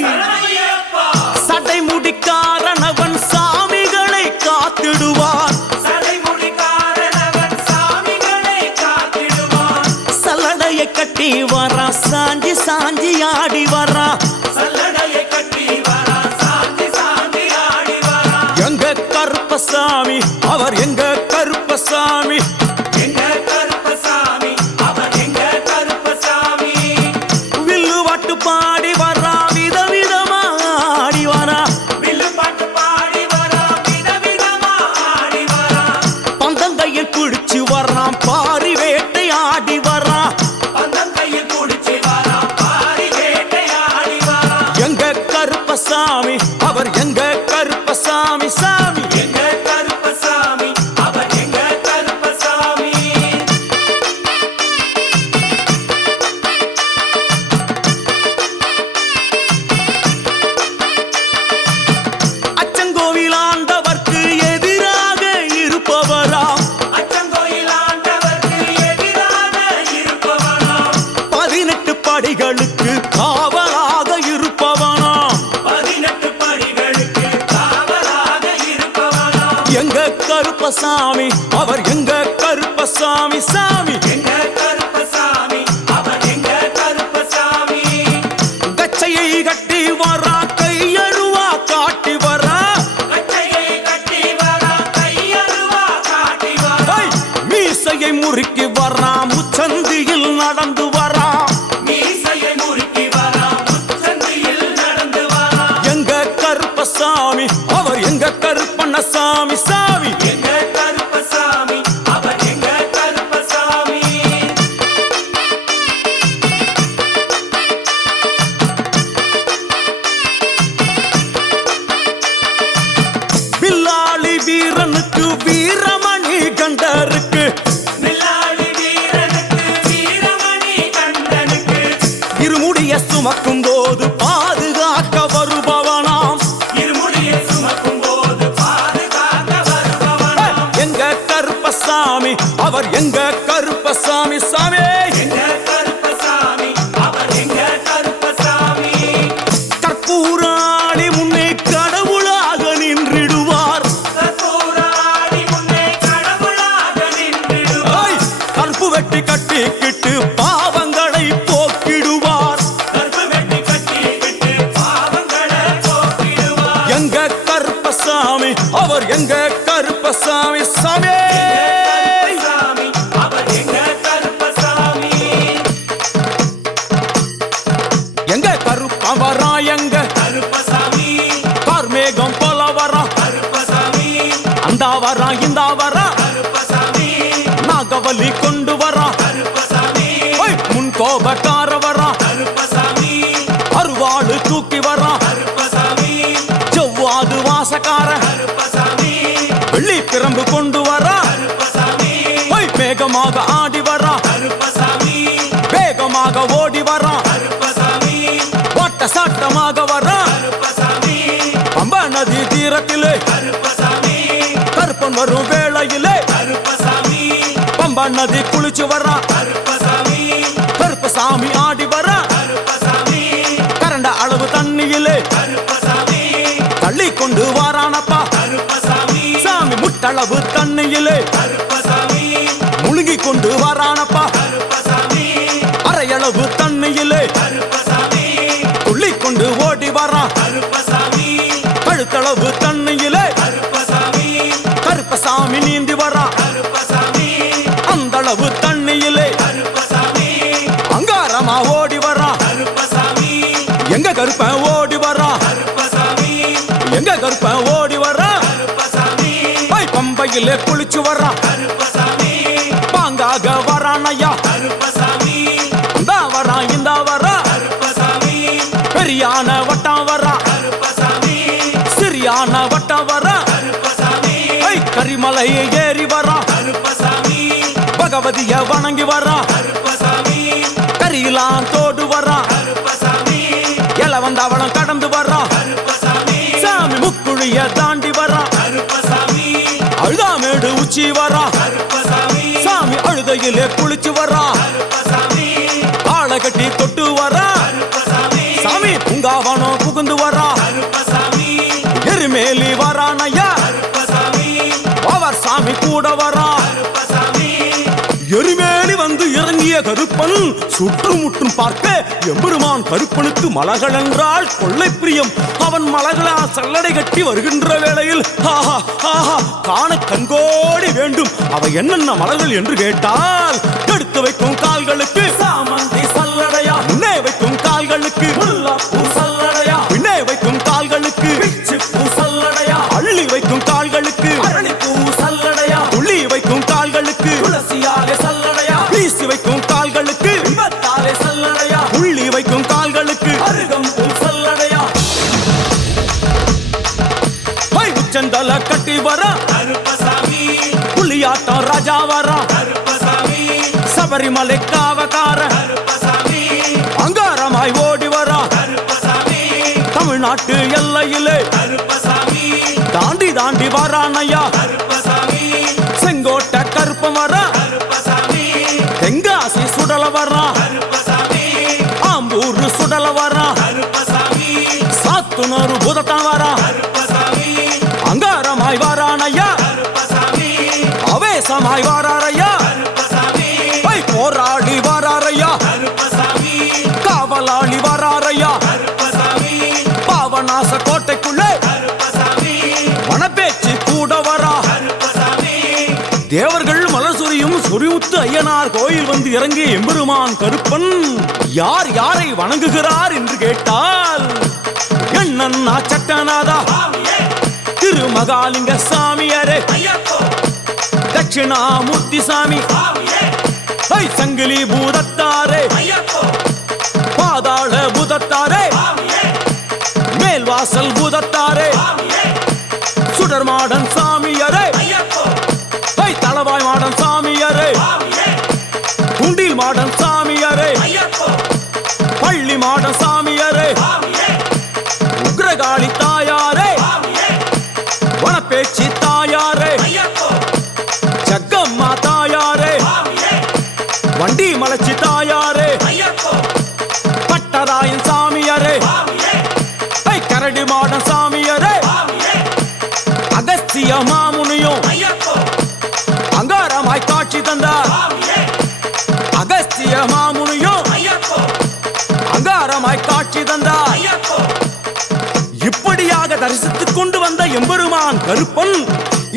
சரணமையப்பா. சடைமுடிக்காரனவன் சாமிகளை காத்திடுவான். சடைமுடிக்காரனவன் சாமிகளை காத்திடுவான். சல்லடையை கட்டி வரா சாஞ்சி சாஞ்சி ஆடி வரா. சல்லடையை கட்டி வரா சாந்தி சாந்தி ஆடி வரா. எங்க கருப்பசாமி அவர் எங்க கருப்பசாமி. எங்க கருப்பசாமி அவர் எங்க கருப்பசாமி. வில்லு வாட்டு பாடி வரா விதவிதமா ஆடி வரா. வில்லு பாட்டு பாடி வரா விதவிதமா ஆடி வரா. பந்தங்கையில் பிடிச்சு வர்றான் பாரி வேட்டை ஆடி வரா. பந்தம் கையில் குடிச்சு வரா பாரி வேட்டையாடி வரா. எங்க கருப்பசாமி அவர் எங்க கருப்பசாமி சாமி. எங்க கருப்பசாமி அவர் எங்க கருப்பசாமி. அச்சங்கோவில் ஆண்டவர்க்கு எதிராக இருப்பவராம். அச்சங்கோயில் ஆண்டவர்க்கு எதிராக இருப்பவனாம். 18 படிகளுக்கு காவலாக இருப்பவனாம். 18 படிகளுக்கு காவலாக இருப்பவனாம். எங்க கருப்பசாமி அவர் எங்க கருப்பசாமி சாமி. எங்க கருப்பசாமி அவர் எங்க கருப்பசாமி. கச்சையை கட்டி வரா கையழுவா காட்டி வரா. கச்சையை கட்டி வரா கையருவா காட்டி வரா. ஐ! மீசையை முறுக்கி வரா முச்சந்தியில் நடந்து வரா. மீசையை முறுக்கி வரா முச்சந்தியில் நடந்து வரா. எங்க கருப்பசாமி அவர் எங்க கருப்பண்ணசாமி சாமி. எங்க கருப்பசாமி அவர் எங்க கருப்பசாமி. வில்லாளி வீரனுக்கு வீரமணி கண்டருக்கு. வில்லாளி வீரனுக்கு வீரமணி கண்டனுக்கு. இருமுடிய சுமக்கும் போது பாதுகாக்க வருபவனாம். இருமுடியை சுமக்கும் போது பாதுகாக்க வருபவனாம். எங்க கருப்பசாமி அவர் எங்க கருப்பசாமி சாமி. எங்க கருப்பசாமி அவர் எங்க கருப்பசாமி. கற்பூராணி முன்னே கடவுளாக நின்றிடுவார். கற்பூராடி முன்னே கடவுளாக நின்றிடுவார். ஐ! கற்பு வெட்டி கட்டிக்கிட்டு பாவங்களை போக்கிடுவார். கற்பு வெட்டி கட்டிக்கிட்டு பாவங்களை போக்கிடுவார். எங்க கருப்பசாமி அவர் எங்க கருப்பசாமி சாமி. கருப்பசாமி அவர் எங்க கருப்பசாமி. எங்க கருப்பன் வரா எங்க கருப்பசாமி கார்மேகம் போல வரா. கருப்பசாமி அந்த வரா இந்த வரா கருப்பசாமி நாகவலி கொண்டு வரா. கருப்பசாமி ஐ! முன் கோபக்கார வரா. கருப்பசாமி அருவாடு தூக்கி வரா. கருப்பசாமி செவ்வாது வாசக்கார கருப்பசாமி வெள்ளி பிரம்பு கொண்டு வரா. கருப்பசாமி ஐ! வேகமாக ஆடி வரா. கருப்பசாமி வேகமாக ஓடி வரா. கருப்பசாமி ஓட்ட சாட்டமாக வரா. கருப்பசாமி பம்பா நதி தீரத்திலே கருப்பசாமி கருப்பன் வரும் வேளையிலே கருப்பசாமி பம்பா நதி குளிச்சு வரா. கருப்பசாமி கருப்பசாமி ஆடி வரா. கருப்பசாமி கரண்ட அளவு தண்ணியிலே கருப்பசாமி கட்டளவு தண்ணியிலே கருப்பசாமி முழுகி கொண்டு வரானப்பா கருப்பசாமி அரையளவு தண்ணியிலே கருப்பசாமி துள்ளி கொண்டு ஓடி வரான் கருப்பசாமி கழுத்தளவு தண்ணியிலே கருப்பசாமி கருப்பசாமி நீந்தி வரான் கருப்பசாமி அந்தளவு தண்ணியிலே கருப்பசாமி அங்காரமா ஓடி வரான் கருப்பசாமி எங்க கருப்பன் ஓடி வரான் கருப்பசாமி எங்க கருப்பன் ஓடி வரான் கருப்பசாமி பம்பையிலே குளிச்சு வரான் கருப்பசாமி பாங்காக வரான் ஐயா கருப்பசாமி இந்த வரான் இந்த வரான் கருப்பசாமி பெரியான வட்டம் வரான் கருப்பசாமி சிறியான வட்டம் வரான் கருப்பசாமி கரிமலையை ஏறி வரான் கருப்பசாமி பகவதிய வணங்கி வரான் கருப்பசாமி கரியெல்லாம் தோடு வரான் கருப்பசாமி இளவந்தவளம் கடந்து வரான் கருப்பசாமி சாமி முக்குழிய தாண்டி வரான் கருப்பசாமி அழுதாமேடு உச்சி வரான் கருப்பசாமி சாமி அழுதையிலே குளிச்சு வரான் கருப்பசாமி ஆளை கட்டி தொட்டு வரான் கருப்பசாமி சாமி பூங்காவனம் புகுந்து வரான் கருப்பசாமி எருமேலி வரான் ஐயா கருப்பசாமி அவர் சாமி கூட வரான் கருப்பசாமி எருமேலி வந்து இறங்கிய கருப்பன் சுற்றுமுற்றும் பார்க்க எம்பெருமான் கருப்பனுக்கு மலகள் என்றால் கொள்ளை பிரியம். அவன் மலகளா சல்லடை கட்டி வருகின்ற வேளையில் ஆஹா ஆஹா காண கண்கோடி வேண்டும். அவை என்னென்ன மலர்கள் என்று கேட்டால் எடுத்து வைக்கும் கால்களுக்கு சாமந்தி சல்லடையா, முன்னே வைக்கும் கால்களுக்கு முல்லைப்பூ சல்லடையா, பின்னே வைக்கும் கால்களுக்கு பிச்சிப்பூ சல்லடையா, அள்ளி வைக்கும் கால்களுக்கு அரளிப்பூ சல்லடையா, துள்ளி வைக்கும் கால்களுக்கு துளசியாலே சல்லடையா, வீசி வைக்கும் கால்களுக்கு விபத்தாலே சல்லடையா, உள்ளி வைக்கும் கால்களுக்கு அருகம்பூ சல்லடையா. உச்சந்தல கட்டி வர கருப்பசாமி புலியாட்டம் ராஜா வர கருப்பசாமி சபரிமலை காவகார கருப்பசாமி அங்காரமாய் ஓடி வர கருப்பசாமி தமிழ்நாட்டு எல்லையிலே கருப்பசாமி தாண்டி தாண்டி வரானையா. கருப்பசாமி செங்கோட்டை கருப்பம் வர கருப்பசாமி தெங்காசி சுடல வர கருப்பசாமி ஆம்பூர் சுடல வர கருப்பசாமி சாத்துனூர் புதட்டம் வர கருப்பசாமி அங்காரமாய் வரானையா. கருப்பசாமி அவேசமாய் வராரையா, கருப்பசாமி போராடி வராரையா, கருப்பசாமி காவலாளி வராரையா. கருப்பசாமி பாவநாச கோட்டைக்குள்ளே கருப்பசாமி வனப்பேச்சு கூட வரா. கருப்பசாமி தேவர்கள் மலர் சொரியும் சொரிமுத்து ஐயனார் கோயில் வந்து இறங்கிய எம்பெருமான் கருப்பன் யார் யாரை வணங்குகிறார் என்று கேட்டால் என்னன்னா சட்டநாதா, சுவாமியே திருமகாலிங்க சாமியாரே, ஐயப்போ தட்சிணாமூர்த்தி சாமி, சுவாமியே சங்கிலி பூதத்தாரே, ஐயப்போ பாதாள பூதத்தாரே, சுவாமியே மேல்வாசல் பூதத்தாரே, சுவாமியே சுடர்மாடன் சாமியாரே, ஐயப்போ தளவாய் மாடன் சாமியாரே, சுவாமியே குண்டில் மாடன் சாமியாரே, ஐயப்போ பள்ளி மாடன் சாமியாரே, சுவாமியே உக்ரகாளி தாயாரே, சுவாமியே வனப்பேச்சி தாயாரே, ஐயப்போ ஜக்கம்மா தாயாரே, சுவாமியே வண்டி மலச்சி தாயாரே, ஐயப்போ பட்டராயன் சாமியாரே, சுவாமியே கரடி மாடன் சாமியாரே, சுவாமியே அகஸ்திய மாமுனியும் ஐயப்போ அங்காரமாய் காட்சி தந்தார். சுவாமியே அகஸ்திய மாமுனியும் ஐயப்போ அங்காரமாய் காட்சி தந்தார். ஐயப்போ இப்படியாக தரிசித்துக் கொண்டு வந்த எம்பெருமான் கருப்பன்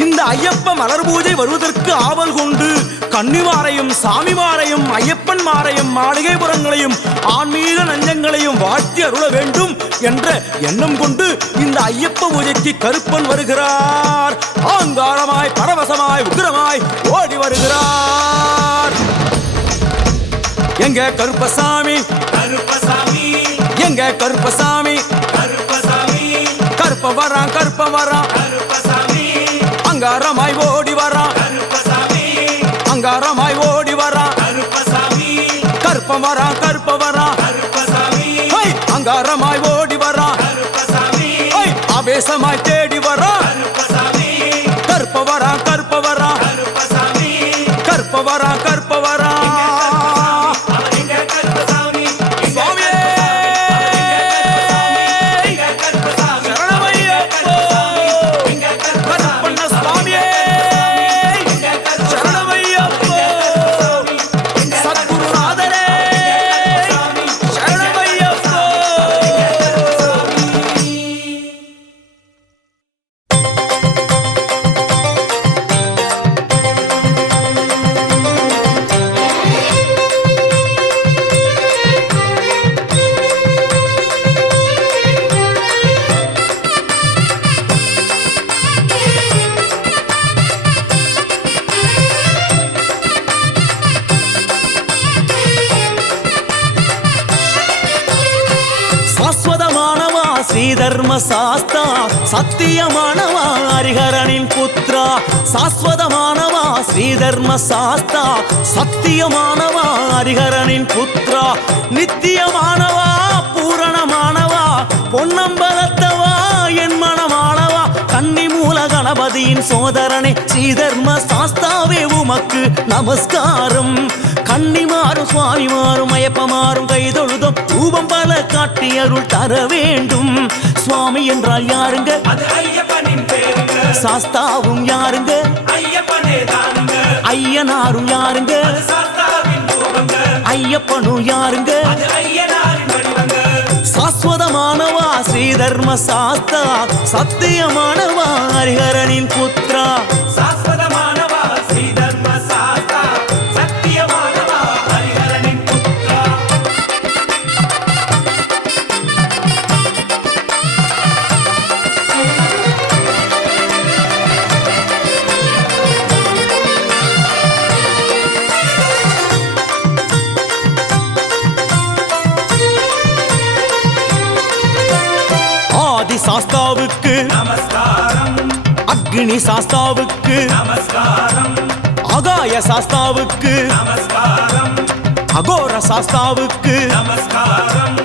இந்த ஐயப்ப மலர் பூஜை வருவதற்கு ஆவல் கொண்டு கன்னிமாரையும் சாமிமாரையும் ஐயப்பன்மாரையும் மாளிகைபுரங்களையும் ஆன்மீக நஞ்சங்களையும் வாழ்த்தி அருள வேண்டும் என்ற எண்ணம் கொண்டு இந்த ஐயப்ப பூஜைக்கு கருப்பன் வருகிறார். ஆங்காரமாய் பரவசமாய் உக்கிரமாய் ஓடி வருகிறார். எங்க கருப்பசாமி, கருப்பசாமி எங்க கருப்பசாமி, கருப்பசாமி கருப்ப வரான் கருப்ப வரான், கருப்பசாமி அங்காரமாய் ஓடி வரான், கருப்பசாமி அங்காரமாய் ஓடி வரான், கருப்பசாமி கருப்ப வரான் கருப்ப வரான், கருப்பசாமி அங்காரமாய் ஓடி வரான், கருப்பசாமி ஆவேசமாய் தேடி வரான், கருப்பசாமி கருப்ப வரான் கருப்ப வரான், கருப்பசாமி கருப்ப வரான் கருப்ப வரான். அவர் எங்க கருப்பசாமி சுவாமியே எங்க கருப்பசாமி சரணமையப்போ, எங்க கருப்பசாமி கருப்பண்ண சுவாமியே சாஸ்தா சத்தியமானவா ஹரிஹரனின் புத்ரா சாஸ்வதமானவா ஸ்ரீதர்ம சாஸ்தா சத்தியமானவா ஹரிஹரனின் புத்ரா நித்தியமானவா பூரணமானவா பொன்னம்பலத்தவா என் மனமானவா கன்னி மூல கணபதியின் சோதரனே ஸ்ரீதர்ம சாஸ்தாவே உமக்கு நமஸ்காரம் கன்னிமாறும் சுவாமிமாறும் ஐயப்பமாறும் கைதொழுதும் ரூபம் பல காட்டி அருள் தர வேண்டும் சுவாமி என்றால் யாருங்க அது ஐயப்பனின் பேருங்க சாஸ்தாவும் யாருங்க ஐயப்பனே தானுங்க ஐயனாரும் யாருங்க சாஸ்தாவின் ரூபங்க ஐயப்பனும் யாருங்க அது ஐயனாரின் வடிவங்க சாஸ்வதமானவா ஸ்ரீதர்ம சாஸ்தா சத்தியமானவா ஹரிஹரனின் புத்ரா சாஸ்வதமானவா ஸ்ரீதர்ம சாஸ்தா சத்தியமானவா ஹரிஹரனின் புத்ரா ஆதி சாஸ்தாவுக்கு நமஸ்காரம் அக்னி சாஸ்தாவுக்கு நமஸ்காரம் ஆகாய சாஸ்தாவுக்கு நமஸ்காரம் அகோர சாஸ்தாவுக்கு நமஸ்காரம்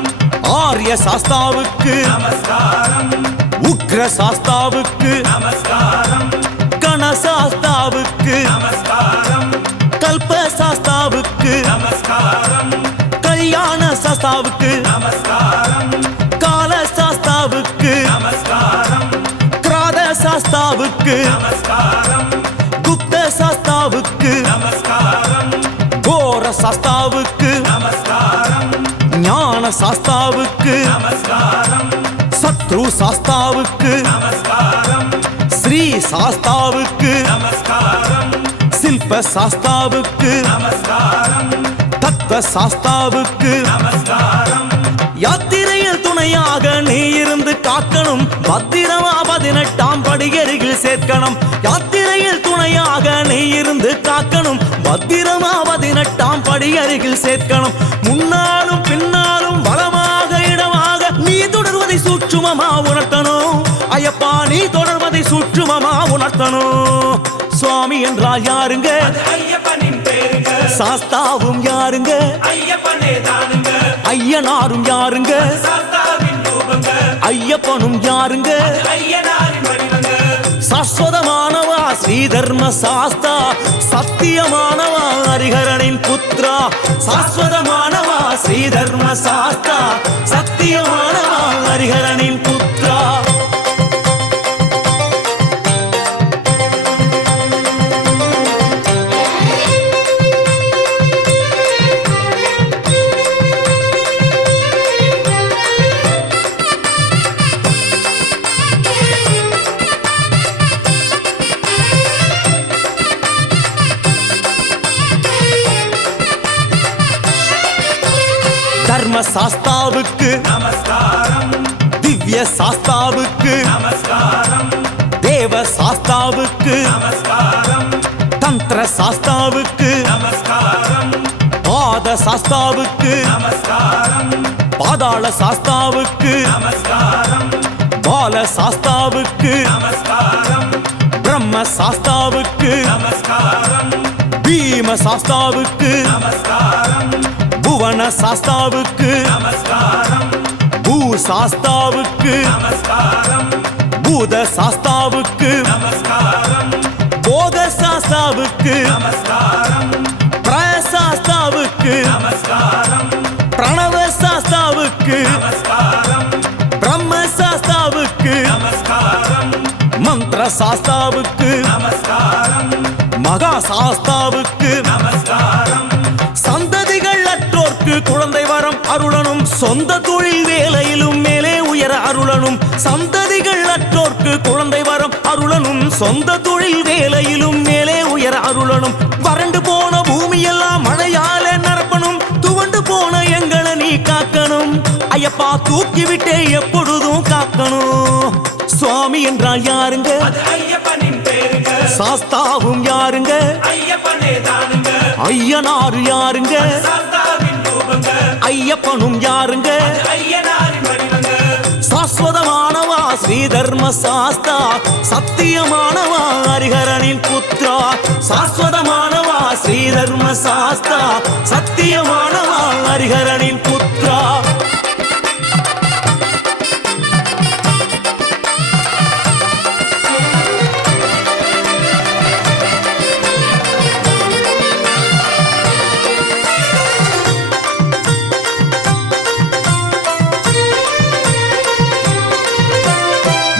ஆரிய சாஸ்தாவுக்கு நமஸ்காரம் உக்ர சாஸ்தாவுக்கு நமஸ்காரம் கணசாஸ்தாவுக்கு நமஸ்காரம் கல்ப சாஸ்தாவுக்கு நமஸ்காரம் கல்யாண சாஸ்தாவுக்கு நமஸ்காரம் கால சாஸ்தாவுக்கு நமஸ்காரம் கிராத சாஸ்தாவுக்கு நமஸ்காரம் குப்த சாஸ்தாவுக்கு நமஸ்காரம் கோர சாஸ்தாவுக்கு நமஸ்காரம் ஞான சாஸ்தாவுக்கு நமஸ்காரம் சத்ரு சாஸ்தாவுக்கு நமஸ்காரம் ஸ்ரீ சாஸ்தாவுக்கு நமஸ்காரம் சில்ப சாஸ்தாவுக்கு நமஸ்காரம் தத்துவ சாஸ்தாவுக்கு நமஸ்காரம் யாத்திரையில் துணையாக நீ இருந்து காக்கணும் பத்திரமா 18ஆம் படியருகில் சேர்க்கணும் யாத்திரையில் துணையாக நீ இருந்து காக்கணும் பத்திரமா 18ஆம் படியருகில் சேர்க்கணும் முன்னாலும் பின்னாலும் வளமாக இடமாக நீ தொடர்வதை சூட்சுமமா உணர்த்தணும் ஐயப்பா நீ தொடர்வதை சூட்சுமமா உணர்த்தணும் சுவாமி என்றால் யாருங்க அது ஐயப்பனின் பேருங்க சாஸ்தாவும் யாருங்க ஐயப்பனே தானுங்க ஐயனாரும் யாருங்க சாஸ்தாவின் ரூபங்க ஐயப்பனும் யாருங்க ஐயனாரின் வடிவங்க சாஸ்வதமானவா ஸ்ரீதர்ம சாஸ்தா சத்தியமானவா ஹரிஹரனின் புத்ரா சாஸ்வதமானவா ஸ்ரீதர்ம சாஸ்தா சத்தியமானவா ஹரிஹரனின் புத்ரா தர்ம சாஸ்தாவுக்கு நமஸ்காரம் திவ்ய சாஸ்தாவுக்கு நமஸ்காரம் தேவ சாஸ்தாவுக்கு நமஸ்காரம் தந்திர சாஸ்தாவுக்கு நமஸ்காரம் பாத சாஸ்தாவுக்கு நமஸ்காரம் பாதாள சாஸ்தாவுக்கு நமஸ்காரம் பால சாஸ்தாவுக்கு நமஸ்காரம் பிரம்ம சாஸ்தாவுக்கு நமஸ்காரம் பீம சாஸ்தாவுக்கு நமஸ்காரம் புவன சாஸ்தாவுக்கு நமஸ்காரம் பூ சாஸ்தாவுக்கு நமஸ்காரம் பூத சாஸ்தாவுக்கு நமஸ்காரம் போக சாஸ்தாவுக்கு நமஸ்காரம் பிரசாஸ்தாவுக்கு நமஸ்காரம் பிரணவ சாஸ்தாவுக்கு நமஸ்காரம் பிரம்ம சாஸ்தாவுக்கு நமஸ்காரம் மந்திர சாஸ்தாவுக்கு நமஸ்காரம் மகா சாஸ்தாவுக்கு நமஸ்காரம் சந்ததிகள் அற்றோர்க்கு குழந்தை வரம் அருளனும் சொந்த தொழில் வேலையிலும் மேலே உயர அருளனும் சந்ததிகள் அற்றோர்க்கு குழந்தை வரம் அருளனும் சொந்த தொழில் வேலையிலும் மேலே உயர அருளனும் வறண்டு போன பூமியெல்லாம் மழையால நிரப்பணும் துவண்டு போன எங்களை நீ காக்கணும் ஐயப்பா தூக்கிவிட்டே எப்பொழுதும் காக்கணும் சுவாமி என்றால் யாருங்க அது ஐயப்பனின் பேருங்க சாஸ்தாவும் யாருங்க ஐயப்பனே தானுங்க ஐயனாரு யாருங்க சாஸ்தாவின் ரூபங்க ஐயப்பனும் யாருங்க ஐயனாரின் வடிவங்க சாஸ்வதமானவா ஸ்ரீ தர்ம சாஸ்தா சத்தியமானவா ஹரிஹரனின் புத்ரா சாஸ்வதமானவா ஸ்ரீ தர்ம சாஸ்தா சத்தியமானவா ஹரிஹரனின் புத்ரா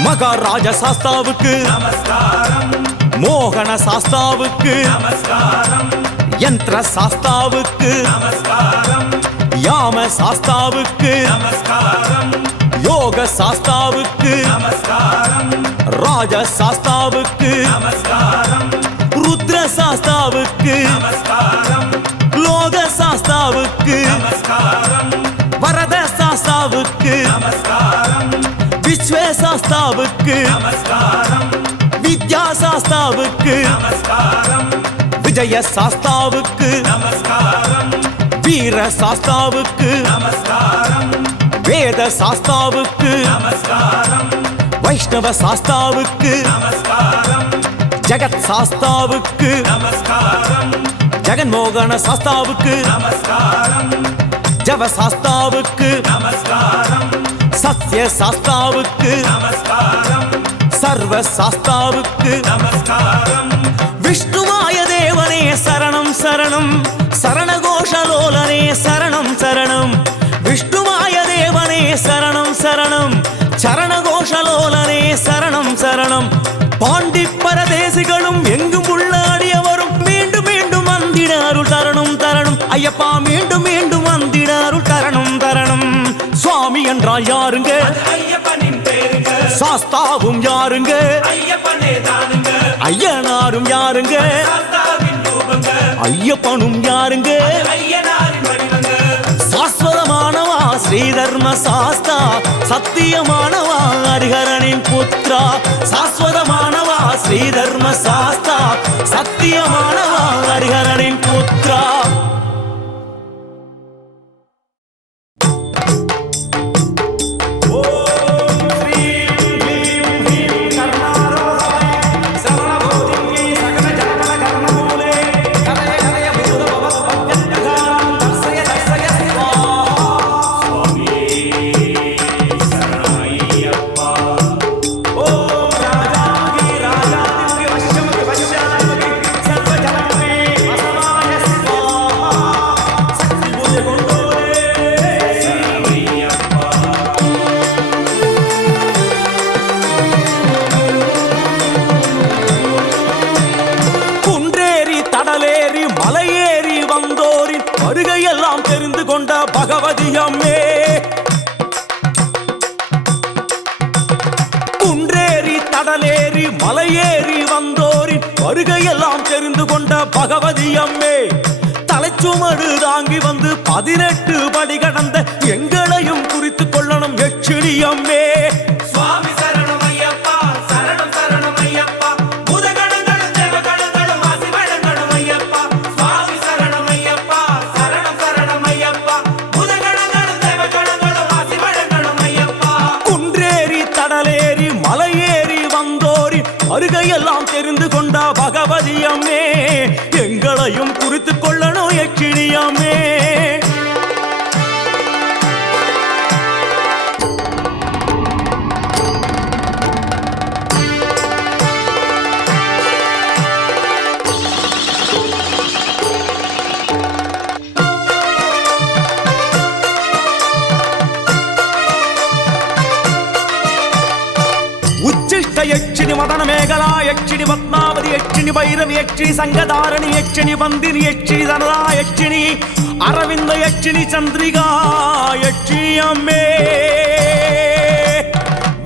மகாராஜ சாஸ்தாவுக்கு நமஸ்காரம் மோகன சாஸ்தாவுக்கு நமஸ்காரம் யந்திர சாஸ்தாவுக்கு நமஸ்காரம் யாம சாஸ்தாவுக்கு நமஸ்காரம் யோக சாஸ்தாவுக்கு நமஸ்காரம் ராஜ சாஸ்தாவுக்கு நமஸ்காரம் ருத்ர சாஸ்தாவுக்கு நமஸ்காரம் லோக சாஸ்தாவுக்கு நமஸ்காரம் வரத சாஸ்தாவுக்கு நமஸ்காரம் விஸ்வ சாஸ்தாவுக்கு நமஸ்காரம் வித்யா சாஸ்தாவுக்கு நமஸ்காரம் விஜய சாஸ்தாவுக்கு நமஸ்காரம் வீர சாஸ்தாவுக்கு நமஸ்காரம் வேத சாஸ்தாவுக்கு நமஸ்காரம் வைஷ்ணவ சாஸ்தாவுக்கு நமஸ்காரம் ஜகத் சாஸ்தாவுக்கு நமஸ்காரம் ஜெகன்மோகன சாஸ்தாவுக்கு நமஸ்காரம் ஜவ சாஸ்தாவுக்கு நமஸ்காரம் சத்ய சாஸ்தாவுக்கு நமஸ்காரம் சர்வ சாஸ்தாவுக்கு நமஸ்காரம் விஷ்ணுமாய தேவனே சரணம் சரணம் சரணகோஷலோலனே சரணம் சரணம் விஷ்ணுமாய தேவனே சரணம் சரணம் சரணகோஷலோலனே சரணம் சரணம் பாண்டி பரதேசிகளும் எங்கும் உள்ளாடியவரும் மீண்டும் மீண்டும் வந்திட அருள் தரணும் தரணும் ஐயப்பா மீண்டும் மீண்டும் வந்திட அருள் தரணும் தரணும் சுவாமி என்றால் யாருங்க ஐயப்பனின் பேருங்க சாஸ்தாவும் யாருங்க ஐயப்பனே தானுங்க ஐயனாரும் யாருங்க சாஸ்தாவின் ரூபங்க ஐயப்பனும் யாருங்க ஐயனாரின் வடிவங்க சாஸ்வதமானவா ஸ்ரீ தர்ம சாஸ்தா சத்தியமானவா ஹரிஹரனின் புத்ரா சாஸ்வதமானவா ஸ்ரீ தர்ம சாஸ்தா சத்தியமானவா ஹரிஹரனின் புத்ரா வருகையெல்லாம் தெரிந்து கொண்ட பகவதியம்மே குன்றேறி தடலேறி மலையேறி வந்தோரின் வருகையெல்லாம் தெரிந்து கொண்ட பகவதியம்மே தலைச்சுமடு தாங்கி வந்து 18 படி கடந்த எங்களையும் குறித்து கொள்ளணும் எச்சிடியம்மே சுவாமி சரணம் ஐயப்பா சரணம் சரணம் ஐயப்பா பூதகணங்களும் தேவகணங்களும் ஆசி வழங்கணும் ஐயப்பா சுவாமி சரணம் ஐயப்பா சரணம் சரணம் ஐயப்பா பூதகணங்களும் தேவகணங்களும் ஆசி வழங்கணும் ஐயப்பா குன்றேறி தடலேறி மலையேறி வந்தோரின் வருகையெல்லாம் தெரிந்து கொண்ட பகவதியம்மே எங்களையும் குறித்து கொள்ளணும் எச்சிடியம்மே యక్షిణి మదన మేఘలా యక్షిణి పద్మావతి యక్షిణి భైరవి యక్షిణి సంగధారణి యక్షిణి వందిని యక్షిణి ధనదా యక్షిణి అరవింద యక్షిణి చంద్రిగా యక్షిణి అమ్మే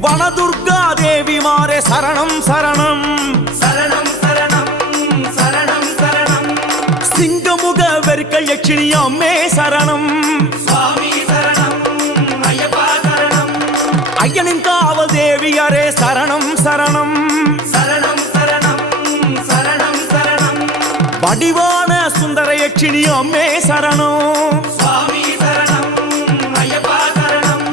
వనదుర్గాదేవి మారే శరణం శరణం சரணம் சரணம் சரணம் சரணம் సింగముగ వెరికల్ యక్షిణి అమ్మే శరణం சுவாமி சரணம் ஐயப்பா சரணம் అయ్యనిన్ కావల్ దేవియరే శరణం శరణం சரணம் சரணம் சரணம் சரணம் வடிவான சுந்தர யட்சிணி அம்மே சரணம் சுவாமி சரணம் ஐயப்பா சரணம்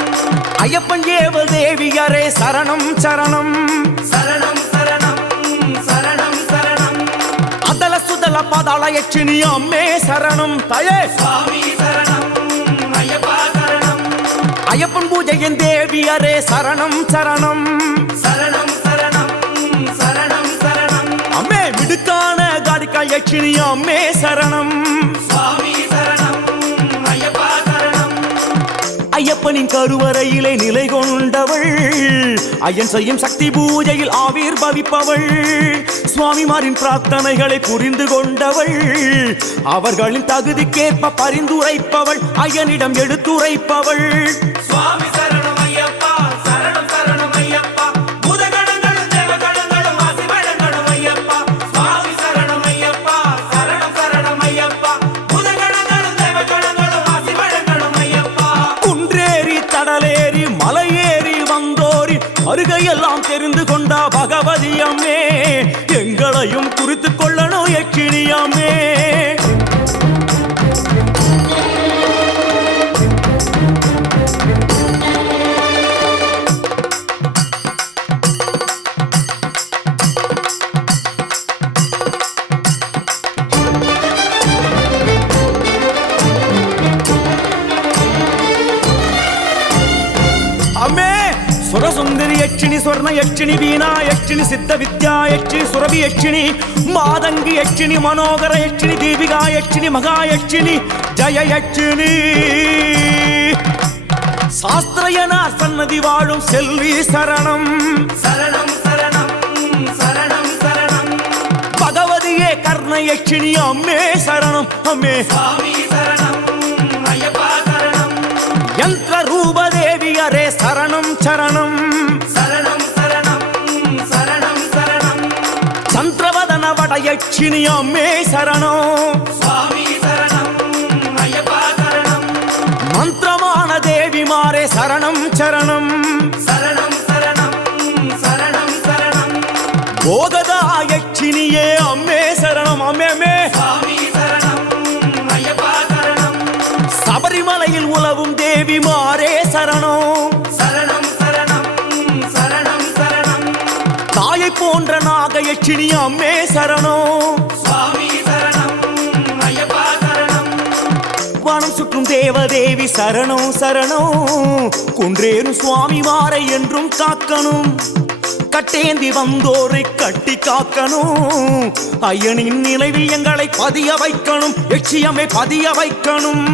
ஐயப்பன் ஏவல் தேவி தேவியரே சரணம் சரணம் சரணம் சரணம் சரணம் சரணம் அதல சுதல பாதாள யட்சினி அம்மே சரணம் தயே சுவாமி சரணம் ஐயப்பா சரணம் ஐயப்பன் பூஜையின் தேவியரே சரணம் சரணம் சரணம் சரணம் சரணம் சரணம் அம்மே மிடுக்கான காடிக்கா யட்சினி அம்மே சரணம் சுவாமி சரணம் ஐயப்பா சரணம் ஐயப்பனின் கருவறையிலே நிலை கொண்டவள் ஐயன் செய்யும் சக்தி பூஜையில் ஆவிர் பவிப்பவள் சுவாமிமாரின் பிரார்த்தனைகளை புரிந்து கொண்டவள் அவர்களின் தகுதிக்கேற்ப பரிந்துரைப்பவள் ஐயனிடம் எடுத்துரைப்பவள் சுவாமி சரணம் ஐயப்பா சரணம் சரணம் ஐயப்பா பூதகணங்களும் தேவகணங்களும் ஆசி வழங்கணும் ஐயப்பா சுவாமி சரணம் ஐயப்பா சரணம் சரணம் ஐயப்பா பூதகணங்களும் தேவகணங்களும் ஆசி வழங்கணும் ஐயப்பா குன்றேறி தடலேறி மலையேறி வந்தோரி அருகையெல்லாம் தெரிந்து கொண்ட பகவதி அம்மே எங்களையும் குறித்து கொள்ளணும் யட்சினி அம்மே அம்மே சுரசுந்தரி யட்சினி சொர்ண யட்சினி வீணா யட்சினி சித்த வித்யா யட்சினி சுரபி யட்சினி மாதங்கி யட்சினி மனோகர யட்சினி தீபிகா யட்சினி மகா யட்சினி ஜய யட்சினி சாஸ்திரயனார் சன்னதி வாழும் செல்வி சரணம் சரணம் சரணம் சரணம் சரணம் பகவதியே கர்ண யட்சினி அம்மே சரணம் அம்மே சுவாமி சரணம் ஐயப்பா சரணம் யந்திர ரூப தேவியரே சரணம் சரணம் சரணம் சரணம் சரணம் சரணம் சந்திரவதன வட யட்சினி அம்மே சரணம் சுவாமி சரணம் ஐயப்பா சரணம் மந்திரமான தேவிமாரே சரணம் சரணம் சரணம் சரணம் சரணம் சரணம் போகதா யட்சினியே அம்மே சரணம் அம்மே சுவாமி சரணம் ஐயப்பா சரணம் சபரிமலையில் உலவும் தேவிமாரே சரணம் சரணம் சரணம் சரணம் சரணம் தாயை போன்ற நாக யட்சினி அம்மே சரணம் சுவாமி சரணம் ஐயப்பா சரணம் வனம் சுற்றும் தேவதேவி சரணம் சரணம் குன்றேறும் சுவாமிமாரை என்றும் காக்கணும் கட்டேந்தி வந்தோரை கட்டி காக்கணும் ஐயனின் நினைவில் எங்களை பதிய வைக்கணும் யட்சியம்மை பதிய வைக்கணும்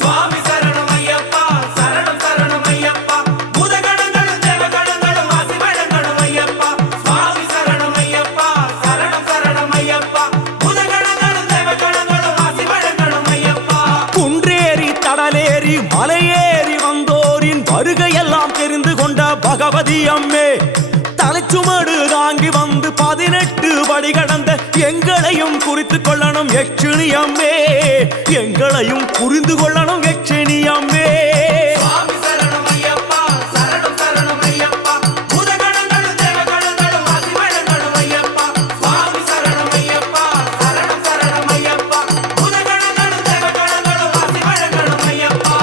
சுவாமி சரணம் ஐயப்பா சரணம் சரணம் ஐயப்பா பூதகணங்களும் தேவகணங்களும் ஆசி வழங்கணும் ஐயப்பா சுவாமி சரணம் ஐயப்பா சரணம் சரணம் ஐயப்பா பூதகணங்களும் தேவகணங்களும் ஆசி வழங்கணும் ஐயப்பா குன்றேறி தடலேறி மலையேறி வந்தோரின் வருகையெல்லாம் தெரிந்து கொண்ட பகவதி அம்மே தலைச்சுமடு தாங்கி வந்து 18 படி கடந்த எங்களையும் குறித்து கொள்ளணும் யட்சினி அம்மே எங்களையும் புரிந்து கொள்ளணும் யட்சினி அம்மே சுவாமி சரணம் ஐயப்பா சரணம் சரணம் ஐயப்பா பூதகணங்களும் தேவகணங்களும் ஆசி வழங்கணும் ஐயப்பா சுவாமி சரணம் ஐயப்பா சரணம் சரணம் ஐயப்பா பூதகணங்களும் தேவகணங்களும் ஆசி வழங்கணும் ஐயப்பா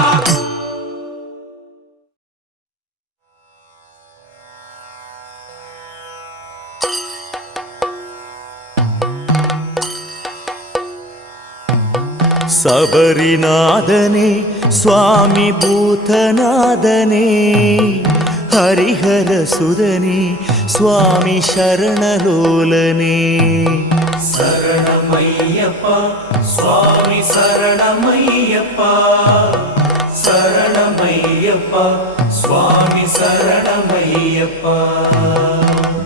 சபரிநாதனே சுவாமி பூதநாதனே ஹரிஹர சுதனே சுவாமி சரணலோலனே சரணமையப்பா சுவாமி சரணமையப்பா சரணமையப்பா சுவாமி சரணமையப்பா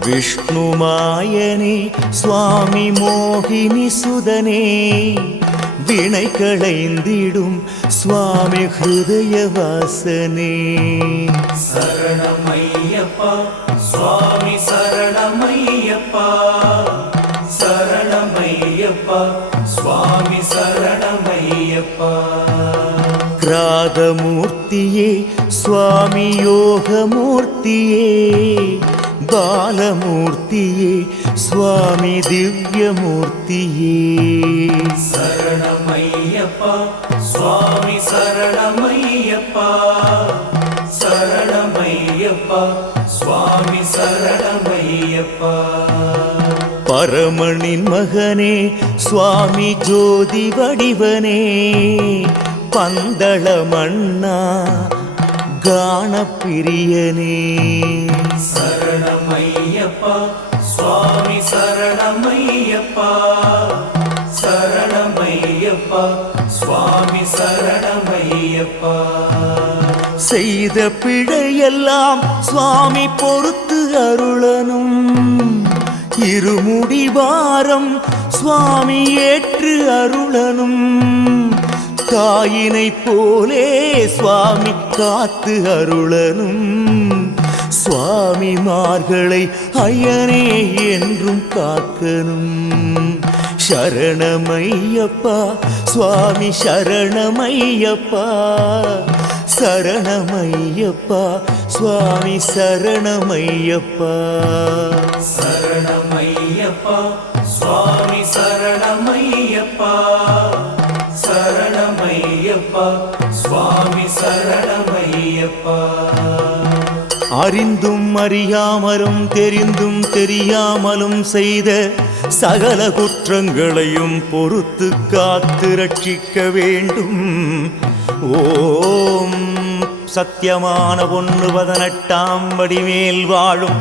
விஷ்ணுமாயனே சுவாமி மோகினி சுதனே வினை களைந்திடும் சுவாமி ஹிருதயவாசனே சரணமையப்பா சுவாமி சரணமையப்பா சரணமையப்பா சுவாமி சரணமையப்பா கிராதமூர்த்தியே சுவாமி யோகமூர்த்தியே பாலமூர்த்தியே சுவாமி திவ்யமூர்த்தியே சரணமையப்பா சுவாமி சரணமையப்பா சரணமையப்பா பரமனின் மகனே சுவாமி ஜோதி வடிவனே பந்தள மன்னா கானப்பிரியனே சரணமையப்பா சுவாமி சரணமையப்பா சரணமையப்பா சுவாமி சரணமையப்பா செய்த பிழையெல்லாம் சுவாமி பொறுத்து அருளனும் இருமுடி வாரம் சுவாமி ஏற்று அருளனும் தாயினை போலே சுவாமி காத்து அருளனும் சுவாமிமார்களை ஐயனே என்றும் காக்கணும் சரணமையப்பா சுவாமி சரணமையப்பா சரணமையப்பா சுவாமி சரணமையப்பா சரணமையப்பா சுவாமி சரணமையப்பா சரணமையப்பா சுவாமி சரணமையப்பா அறிந்தும் அறியாமலும் தெரிந்தும் தெரியாமலும் செய்த சகல குற்றங்களையும் பொறுத்து காத்து ரட்சிக்க வேண்டும். ஓம் சத்தியமான 118 வடிமேல் வாழும்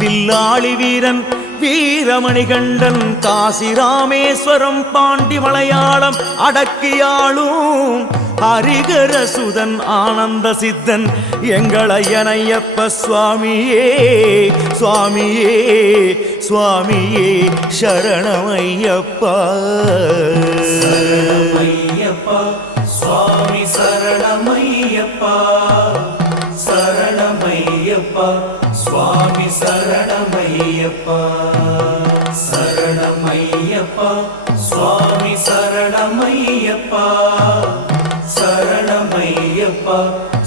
வில்லாளி வீரன் வீரமணிகண்டன் காசி ராமேஸ்வரம் பாண்டி மலையாளம் அடக்கியாளும் ஹரிகரசுதன் ஆனந்த சித்தன் எங்கள் ஐயனையப்ப சுவாமியே சுவாமியே சுவாமியே சரணமையப்பா சரணமையப்பா சுவாமி சரணமையப்பா சரணமையப்பா சுவாமி சரணமையப்பா சரணமையப்பா சுவாமி சரணமையப்பா சரணமையப்பா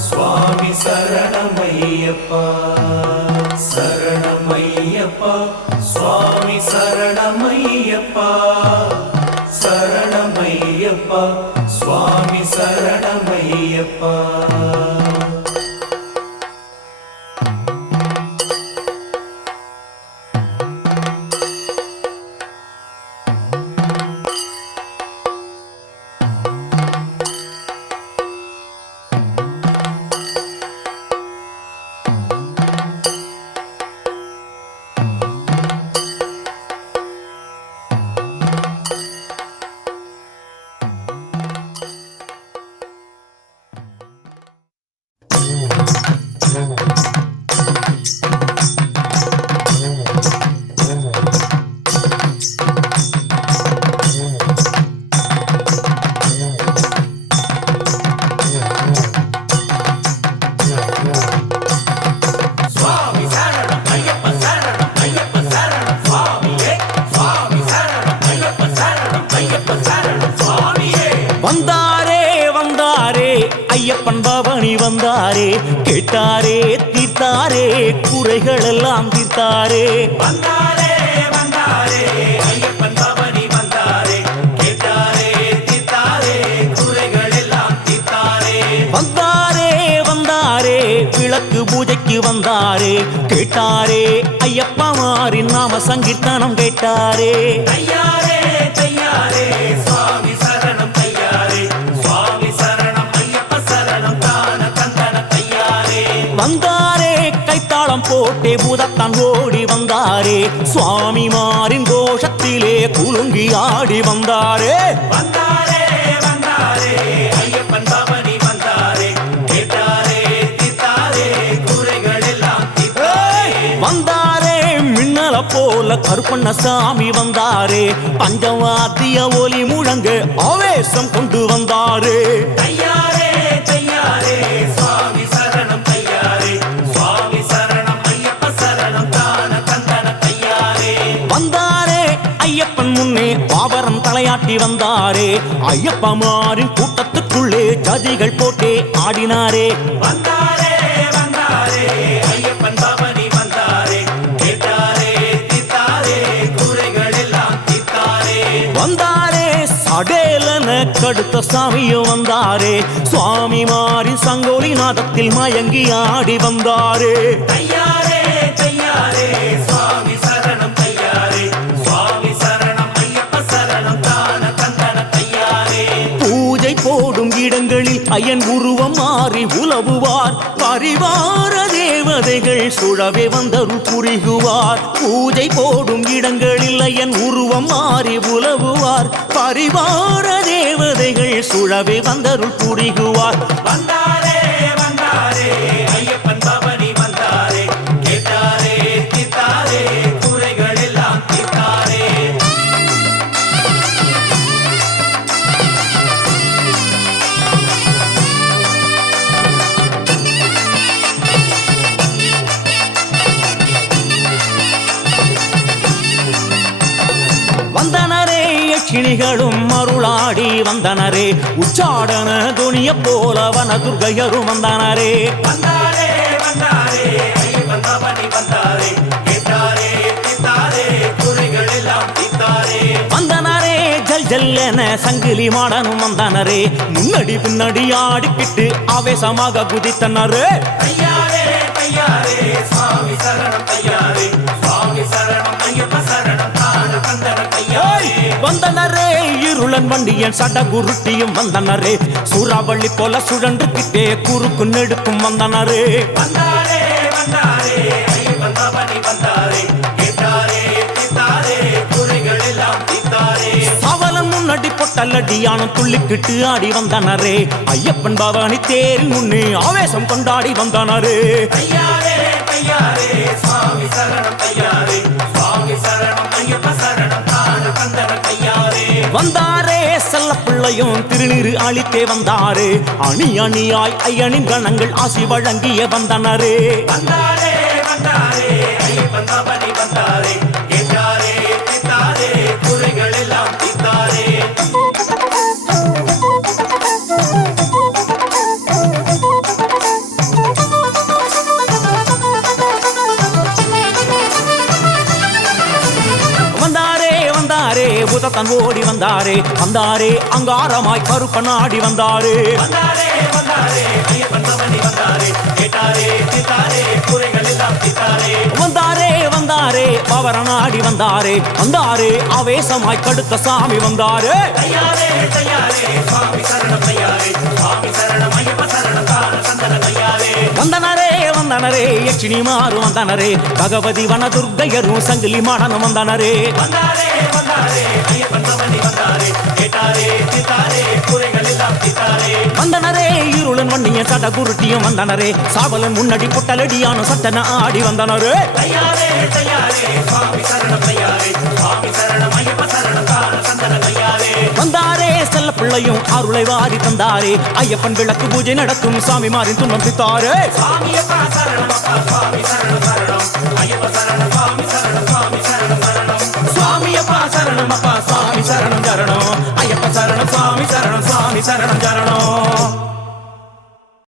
சுவாமி சரணமையப்பா சரணமையப்பா சுவாமி சரணமையப்பா சரணமையப்பா சுவாமி சரணமையப்பா வந்தாரே வந்தாரே ஐயப்பன் பவனி வந்தாரே கேட்டாரே தீர்த்தாரே குறைகள் எல்லாம் தீர்த்தாரே வந்தாரே வந்தாரே ஐயப்பன் பவனி வந்தாரே கேட்டாரே தீர்த்தாரே குறைகள் எல்லாம் தீர்த்தாரே வந்தாரே வந்தாரே விளக்கு பூஜைக்கு வந்தாரே கேட்டாரே ஐயப்பமாரின் நாம சங்கீர்த்தனம் கேட்டாரே தையாரே தையாரே சுவாமி சரணம் தையாரே சுவாமி சரணம் ஐயப்ப சரணம் தான தந்தன தையாரே வந்தாரே கைத்தாளம் போட்டே பூதத்தான் ஓடி வந்தாரே சுவாமிமாரின் கோஷத்திலே குலுங்கி ஆடி வந்தாரே வந்தாரே வந்தாரே ஐயப்பன் பவனி வந்தாரே கேட்டாரே தீர்த்தாரே குறைகள் எல்லாம் தீர்த்தாரே வந்தாரே மின்னல போல கருப்பண்ணசாமி வந்தாரே பஞ்சவாத்திய ஒலி முழங்க ஆவேசம் கொண்டு வந்தாரே தையாரே தையாரே சுவாமி சரணம் தையாரே சுவாமி சரணம் ஐயப்ப சரணம் தான தந்தன தையாரே வந்தாரே ஐயப்பன் முன்னே பாபரம் தலையாட்டி வந்தாரே ஐயப்பமாரின் கூட்டத்துக்குள்ளே ஜதிகள் போட்டே ஆடினாரே வந்தாரே வந்தாரே ஐயப்பன் பவனி வந்தாரே கேட்டாரே தீர்த்தாரே குறைகள் எல்லாம் தீர்த்தாரே வந்தாரே சடேலன கடுத்த சாமியும் வந்தாரே சுவாமிமாரின் சங்கோலி நாதத்தில் மயங்கி ஆடி வந்தாரே தையாரே தையாரே சுவாமி சரணம் தையாரே சுவாமி ஐயன் உருவம் மாறி உலவுவார் பரிவார தேவதைகள் சுழவே வந்தருள் புரிகுவார் பூஜை போடும் இடங்களில் ஐயன் உருவம் மாறி உலவுவார் பரிவார தேவதைகள் சுழவே வந்தருள் புரிகுவார் வந்தாரே வந்தாரே ஐயப்பன் பவனி வந்தாரே கேட்டாரே தீர்த்தாரே குறைகள் எல்லாம் தீர்த்தாரே வந்தனரே யட்சிணிகளும் அருளாடி வந்தனரே உச்சாடன துணிய போல வனதுர்கையரும் வந்தனரே வந்தாரே வந்தாரே ஐயப்பன் பவனி வந்தாரே கேட்டாரே தீர்த்தாரே குறைகள் எல்லாம் தீர்த்தாரே வந்தனரே ஜல் ஜல்லென சங்கிலி மாடனும் வந்தனரே முன்னடி பின்னடி ஆடிக்கிட்டு ஆவேசமாக குதித்தனரே ஐயாரே ஐயாரே சுவாமி சரணம் ஐயாரே சுவாமி சரணம் ஐயப்ப சரணம் தான கந்தன கையாரே வந்தனரே இருளன் வண்டியன் சட குருட்டியும் வந்தனரே சூறாவளி போல சுழன்றுக்கிட்டே குறுக்கு நெடுக்கும் வந்தனரே வந்தாரே வந்தாரே ஐயப்பன் பவனி வந்தாரே கேட்டாரே தீர்த்தாரே குறைகள் எல்லாம் தீர்த்தாரே அவலன் முன்னடி பொட்டல்லடியானம் துள்ளிக்கிட்டு ஆடி வந்தனரே ஐயப்பன் பவானி தேரில் முன்னே ஆவேசம் கொண்டாடி வந்தனரே ஐயாரே ஐயாரே சுவாமி சரணம் ஐயாரே சுவாமி சரணம் ஐயப்ப சரணம் தான கந்தன கையாரே வந்தாரே செல்ல பிள்ளையும் திருநீரு அளித்தே வந்தாரே அணி அணியாய் ஐயனின் கணங்கள் ஆசி வழங்கிய வந்தனரே வந்தாரே வந்தாரே ஐயப்பன் பவனி வந்தாரே கேட்டாரே தீர்த்தாரே குறைகள் எல்லாம் தீர்த்தாரே வந்தாரே வந்தாரே புதத்தன் ஓடி வந்தாரே வந்தாரே அங்காரமாய் கருப்பனாடி வந்தாரே வந்தாரே வந்தாரே ஐயப்பன் பவனி வந்தாரே கேட்டாரே தீர்த்தாரே குறைகள் எல்லாம் தீர்த்தாரே வந்தாரே வந்தாரே பவரனாடி வந்தாரே வந்தாரே ஆவேசமாய் கடுத்த சாமி வந்தாரே ஐயாரே ஐயாரே சுவாமி சரணம் ஐயாரே சுவாமி சரணம் ஐயப்ப சரணம் தான கந்தன கையாரே வந்தனரே வந்தனரே யட்சினி மாறு வந்தனரே பகவதி வனதுர்கையரும் சங்கிலி மாடனும் வந்தனரே வந்தாரே வந்தாரே ஐயப்பன் பவனி வந்தாரே கேட்டாரே தீர்த்தாரே குறைகள் எல்லாம் தீர்த்தாரே வந்தனரே இருளன் வண்டிய சட குருட்டியும் வந்தனரே சாவலன் முன்னடி புட்டலடியான சட்டன ஆடி வந்தனரே ஐயாரே ஐயாரே சுவாமி சரணம் ஐயாரே சுவாமி சரணம் ஐயப்ப சரணம் தான கந்தன கையாரே வந்தாரே செல்ல பிள்ளையும் அருளை வாரி தந்தாரே ஐயப்பன் விளக்கு பூஜை நடக்கும் சாமி மாறின் துன்பம் தித்தாரே சுவாமியப்பா சரணம் அப்பா சுவாமி சரணம் சரணம் ஐயப்ப சரணம் சுவாமி சரணம் சுவாமி சரணம் சரணம் சுவாமியப்பா சரணம் அப்பா சுவாமி சரணம் சரணம் ஐயப்ப சரணம் சுவாமி சரணம் சுவாமி சரணம் சரணம்